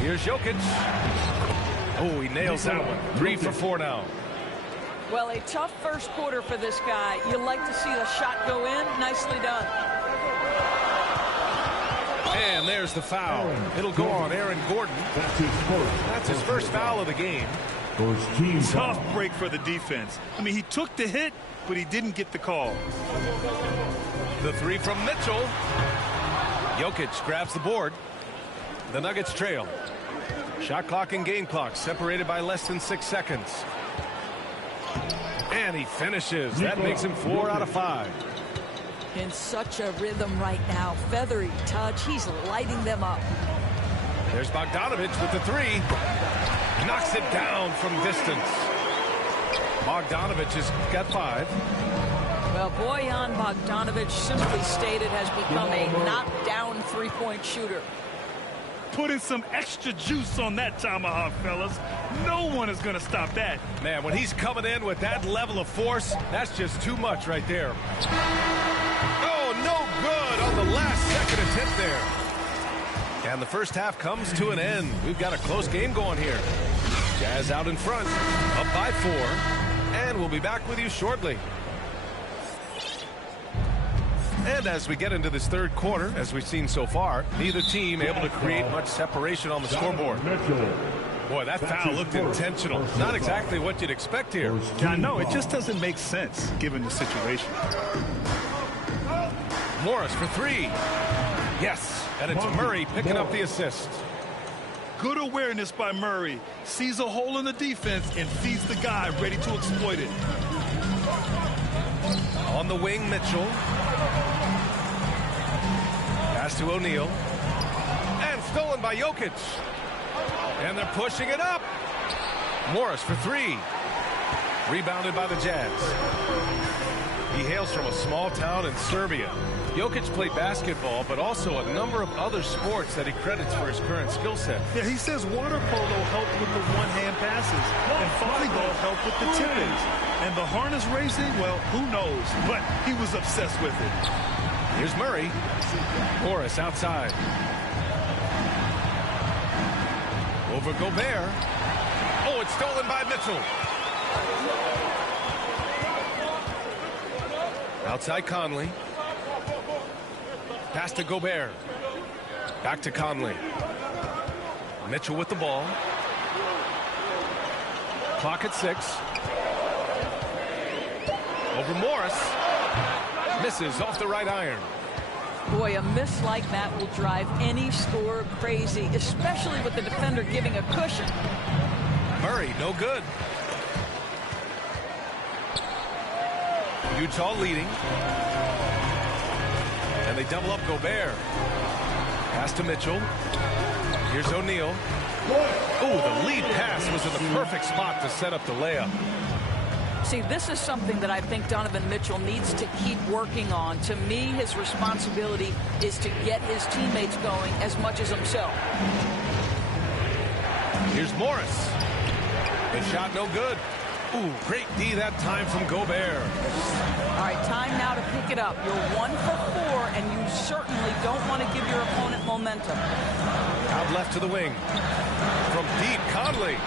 Here's Jokic. Oh, he nails that one. 3 for 4 now. Well, a tough first quarter for this guy. You like to see the shot go in. Nicely done. And there's the foul. It'll go on Aaron Gordon. That's his first foul of the game. Tough break for the defense. I mean, he took the hit, but he didn't get the call. The 3 from Mitchell. Jokic grabs the board. The Nuggets trail. Shot clock and game clock separated by less than 6 seconds. And he finishes. That makes him 4 out of 5. In such a rhythm right now. Feathery touch. He's lighting them up. There's Bogdanovich with the 3. Knocks it down from distance. Bogdanovich has got 5. Well, Bojan Bogdanovic, simply stated, has become a knockdown three-point shooter. Putting some extra juice on that tomahawk, fellas. No one is going to stop that. Man, when he's coming in with that level of force, that's just too much right there. Oh, no good on the last second attempt there. And the first half comes to an end. We've got a close game going here. Jazz out in front, up by 4. And we'll be back with you shortly. And as we get into this third quarter, as we've seen so far, neither team able to create much separation on the scoreboard. Boy, that foul looked intentional. Not exactly what you'd expect here. Yeah, no, it just doesn't make sense given the situation. Morris for 3. Yes, and it's Murray picking up the assist. Good awareness by Murray. Sees a hole in the defense and feeds the guy ready to exploit it. On the wing, Mitchell. Pass to O'Neal. And stolen by Jokic. And they're pushing it up. Morris for 3. Rebounded by the Jazz. He hails from a small town in Serbia. Jokic played basketball, but also a number of other sports that he credits for his current skill set. Yeah, he says water polo helped with the one-hand passes, and volleyball helped with the tip-ins. And the harness racing, well, who knows? But he was obsessed with it. Here's Murray. Morris outside. Over Gobert. Oh, it's stolen by Mitchell. Outside Conley. Pass to Gobert. Back to Conley. Mitchell with the ball. Clock at 6. Over Morris. Misses off the right iron. Boy, a miss like that will drive any scorer crazy, especially with the defender giving a cushion. Murray, no good. Utah leading. And they double up Gobert. Pass to Mitchell. Here's O'Neal. Oh, the lead pass was in the perfect spot to set up the layup. See, this is something that I think Donovan Mitchell needs to keep working on. To me, his responsibility is to get his teammates going as much as himself. Here's Morris. The shot no good. Ooh, great D that time from Gobert. All right, time now to pick it up. You're 1 for 4, and you certainly don't want to give your opponent momentum. Out left to the wing. From deep, Conley.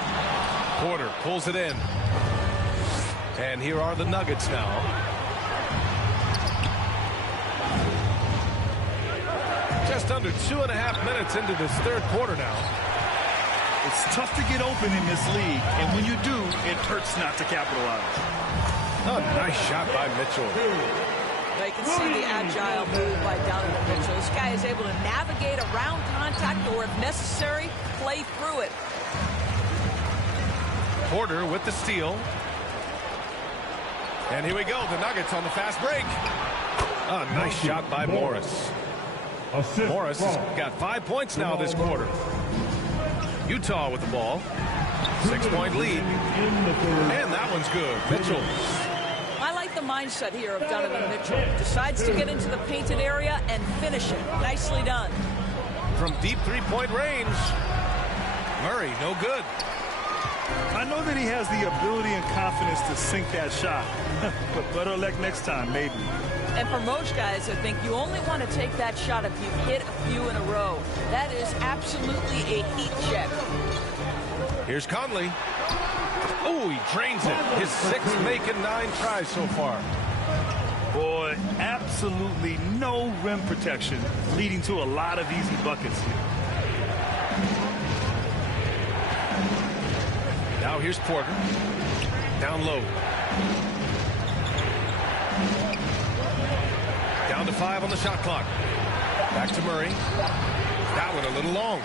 Porter pulls it in. And here are the Nuggets now. Just under 2.5 minutes into this third quarter now. It's tough to get open in this league, and when you do, it hurts not to capitalize. A nice shot by Mitchell. They can see the agile move by Donovan Mitchell. This guy is able to navigate around contact or, if necessary, play through it. Porter with the steal. And here we go, the Nuggets on the fast break. A nice shot by Morris. Morris has got 5 points now this quarter. Utah with the ball. 6-point lead. And that one's good. Mitchell. I like the mindset here of Donovan Mitchell. Decides to get into the painted area and finish it. Nicely done. From deep three-point range, Murray, no good. I know that he has the ability and confidence to sink that shot, but better luck next time, maybe. And for most guys, I think you only want to take that shot if you've hit a few in a row. That is absolutely a heat check. Here's Conley. Oh, he drains it. His sixth make in 9 tries so far. Boy, absolutely no rim protection, leading to a lot of easy buckets here. Now here's Porter. Down low. Down to 5 on the shot clock. Back to Murray. That one a little long.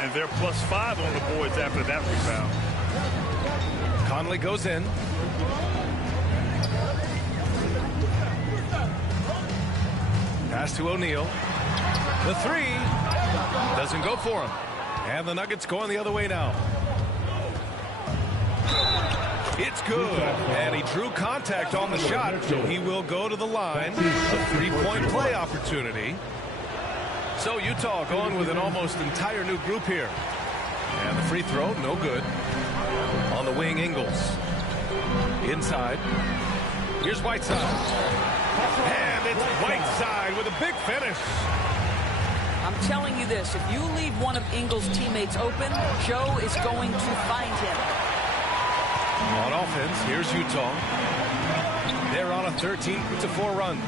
And they're +5 on the boards after that rebound. Conley goes in. Pass to O'Neal. The 3 doesn't go for him. And the Nuggets going the other way now. It's good. And he drew contact on the shot, so he will go to the line. A three-point play opportunity. So Utah going with an almost entire new group here. And the free throw, no good. On the wing, Ingles. Inside. Here's Whiteside. And it's Whiteside with a big finish. I'm telling you this, if you leave one of Ingles' teammates open, Joe is going to find him. On offense, here's Utah. They're on a 13-4 run.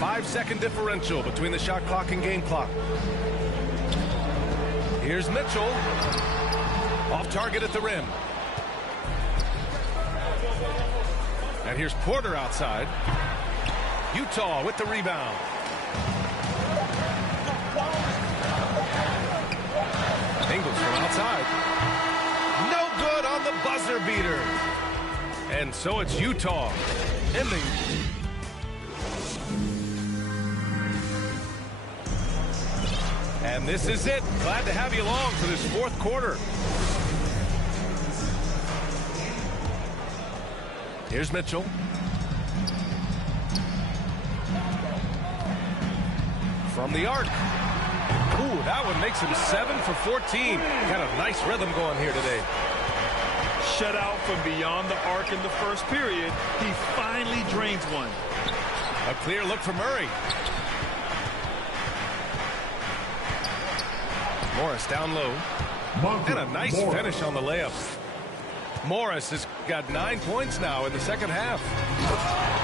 5-second differential between the shot clock and game clock. Here's Mitchell. Off target at the rim. And here's Porter outside. Utah with the rebound. Ingles from outside. No good on the buzzer beater. And so it's Utah ending. And this is it. Glad to have you along for this fourth quarter. Here's Mitchell. From the arc. Ooh, that one makes him 7 for 14. Got a nice rhythm going here today. Shut out from beyond the arc in the first period. He finally drains one. A clear look for Murray. Morris down low. And a nice finish on the layup. Morris has got 9 points now in the second half.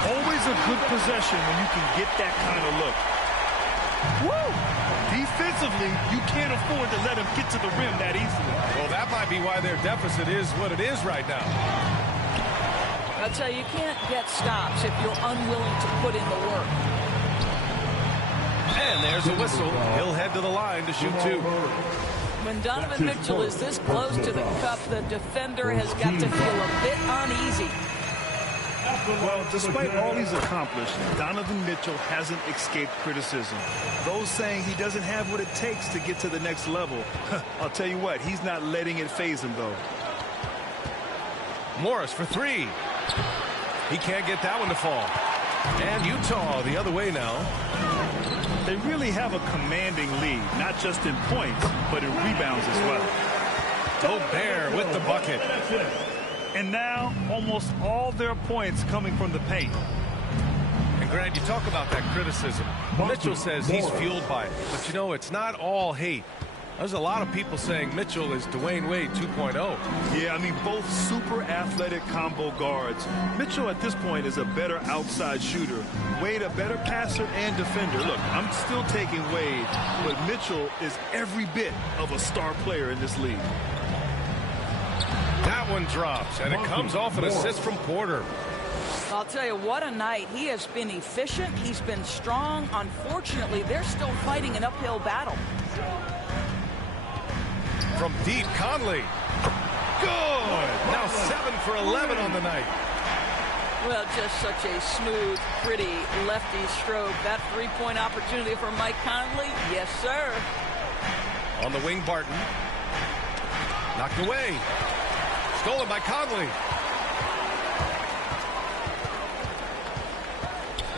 Always a good possession when you can get that kind of look. Woo! Defensively, you can't afford to let him get to the rim that easily. Well, that might be why their deficit is what it is right now. I'll tell you, you can't get stops if you're unwilling to put in the work. And there's a whistle. He'll head to the line to shoot 2. When Donovan Mitchell is this close to the cup, the defender has got to feel a bit uneasy. Well, despite all he's accomplished, Donovan Mitchell hasn't escaped criticism. Those saying he doesn't have what it takes to get to the next level. I'll tell you what, he's not letting it faze him, though. Morris for 3. He can't get that one to fall. And Utah the other way now. They really have a commanding lead, not just in points, but in rebounds as well. Gobert with the bucket. And now, almost all their points coming from the paint. And Grant, you talk about that criticism. Mitchell says he's fueled by it. But, you know, it's not all hate. There's a lot of people saying Mitchell is Dwayne Wade 2.0. Yeah, I mean, both super athletic combo guards. Mitchell at this point is a better outside shooter. Wade a better passer and defender. Look, I'm still taking Wade, but Mitchell is every bit of a star player in this league. That one drops, and it comes off an assist from Porter. I'll tell you, what a night. He has been efficient. He's been strong. Unfortunately, they're still fighting an uphill battle. From deep, Conley. Good. Now 7 for 11 on the night. Well, just such a smooth, pretty lefty stroke. That three-point opportunity for Mike Conley. Yes, sir. On the wing, Barton. Knocked away. Stolen by Conley.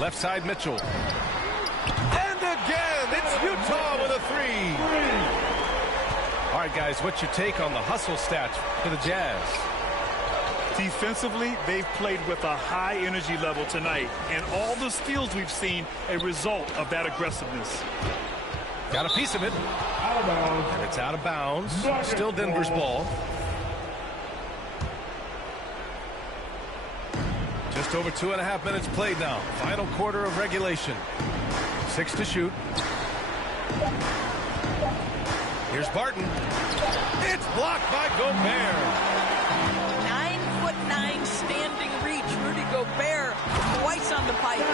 Left side, Mitchell. And again, it's Utah with a three. All right, guys, what's your take on the hustle stats for the Jazz? Defensively, they've played with a high energy level tonight, and all the steals we've seen a result of that aggressiveness. Got a piece of it. And it's out of bounds. Still Denver's ball. Just over 2.5 minutes played now. Final quarter of regulation. 6 to shoot. Here's Barton. It's blocked by Gobert. 9'9" standing reach. Rudy Gobert twice on the pipes.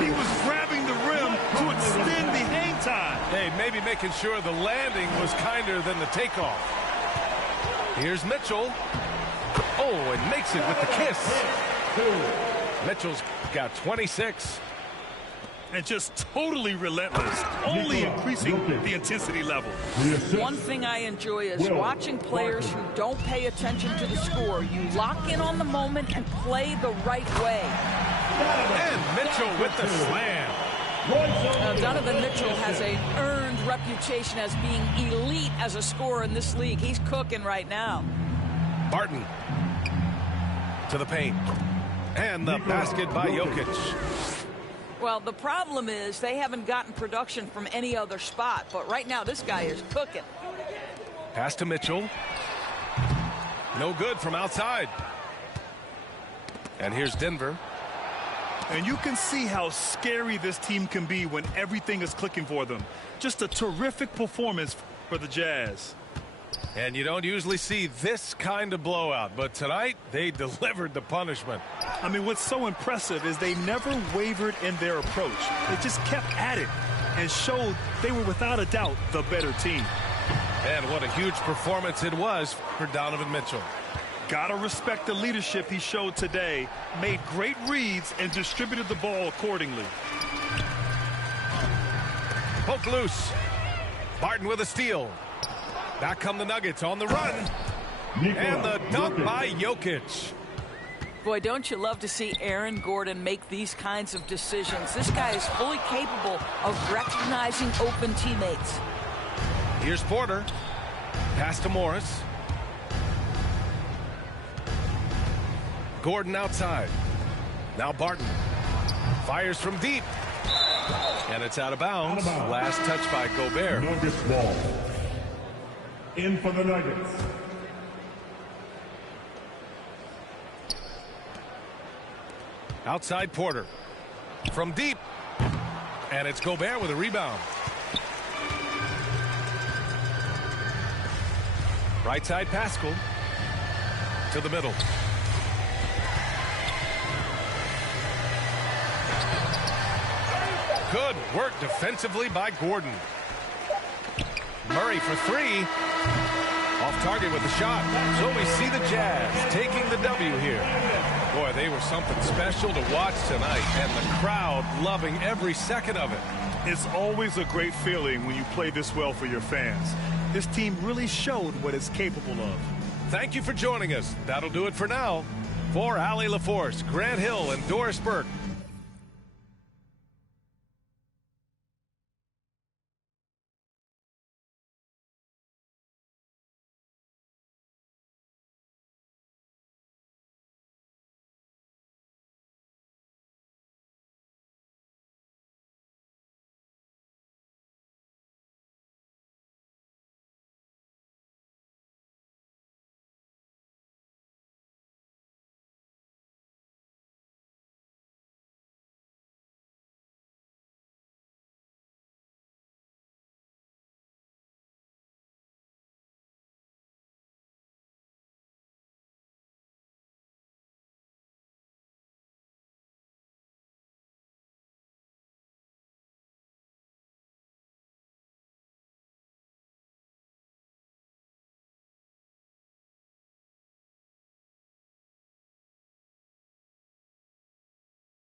He was grabbing the rim to extend the hang time. Hey, maybe making sure the landing was kinder than the takeoff. Here's Mitchell. Oh, and makes it with the kiss. Mitchell's got 26. And just totally relentless, only increasing the intensity level. One thing I enjoy is watching players who don't pay attention to the score. You lock in on the moment and play the right way. And Mitchell with the slam. Donovan Mitchell has an earned reputation as being elite as a scorer in this league. He's cooking right now. Barton to the paint. And the basket by Jokic. Well, the problem is they haven't gotten production from any other spot. But right now, this guy is cooking. Pass to Mitchell. No good from outside. And here's Denver. And you can see how scary this team can be when everything is clicking for them. Just a terrific performance for the Jazz. And you don't usually see this kind of blowout, but tonight they delivered the punishment. I mean, what's so impressive is they never wavered in their approach. They just kept at it and showed they were without a doubt the better team. And what a huge performance it was for Donovan Mitchell. Gotta respect the leadership he showed today. Made great reads and distributed the ball accordingly. Poke loose. Barton with a steal. Back come the Nuggets on the run. And the dunk by Jokic. Boy, don't you love to see Aaron Gordon make these kinds of decisions. This guy is fully capable of recognizing open teammates. Here's Porter. Pass to Morris. Gordon outside. Now Barton. Fires from deep. And it's out of bounds. Last touch by Gobert. Nuggets ball. In for the Nuggets. Outside Porter. From deep. And it's Gobert with a rebound. Right side Pascal. To the middle. Good work defensively by Gordon. Murray for three. Off target with the shot. So we see the Jazz taking the W here. Boy, they were something special to watch tonight, and the crowd loving every second of it. It's always a great feeling when you play this well for your fans. This team really showed what it's capable of. Thank you for joining us. That'll do it for now. For Allie LaForce, Grant Hill, and Doris Burke,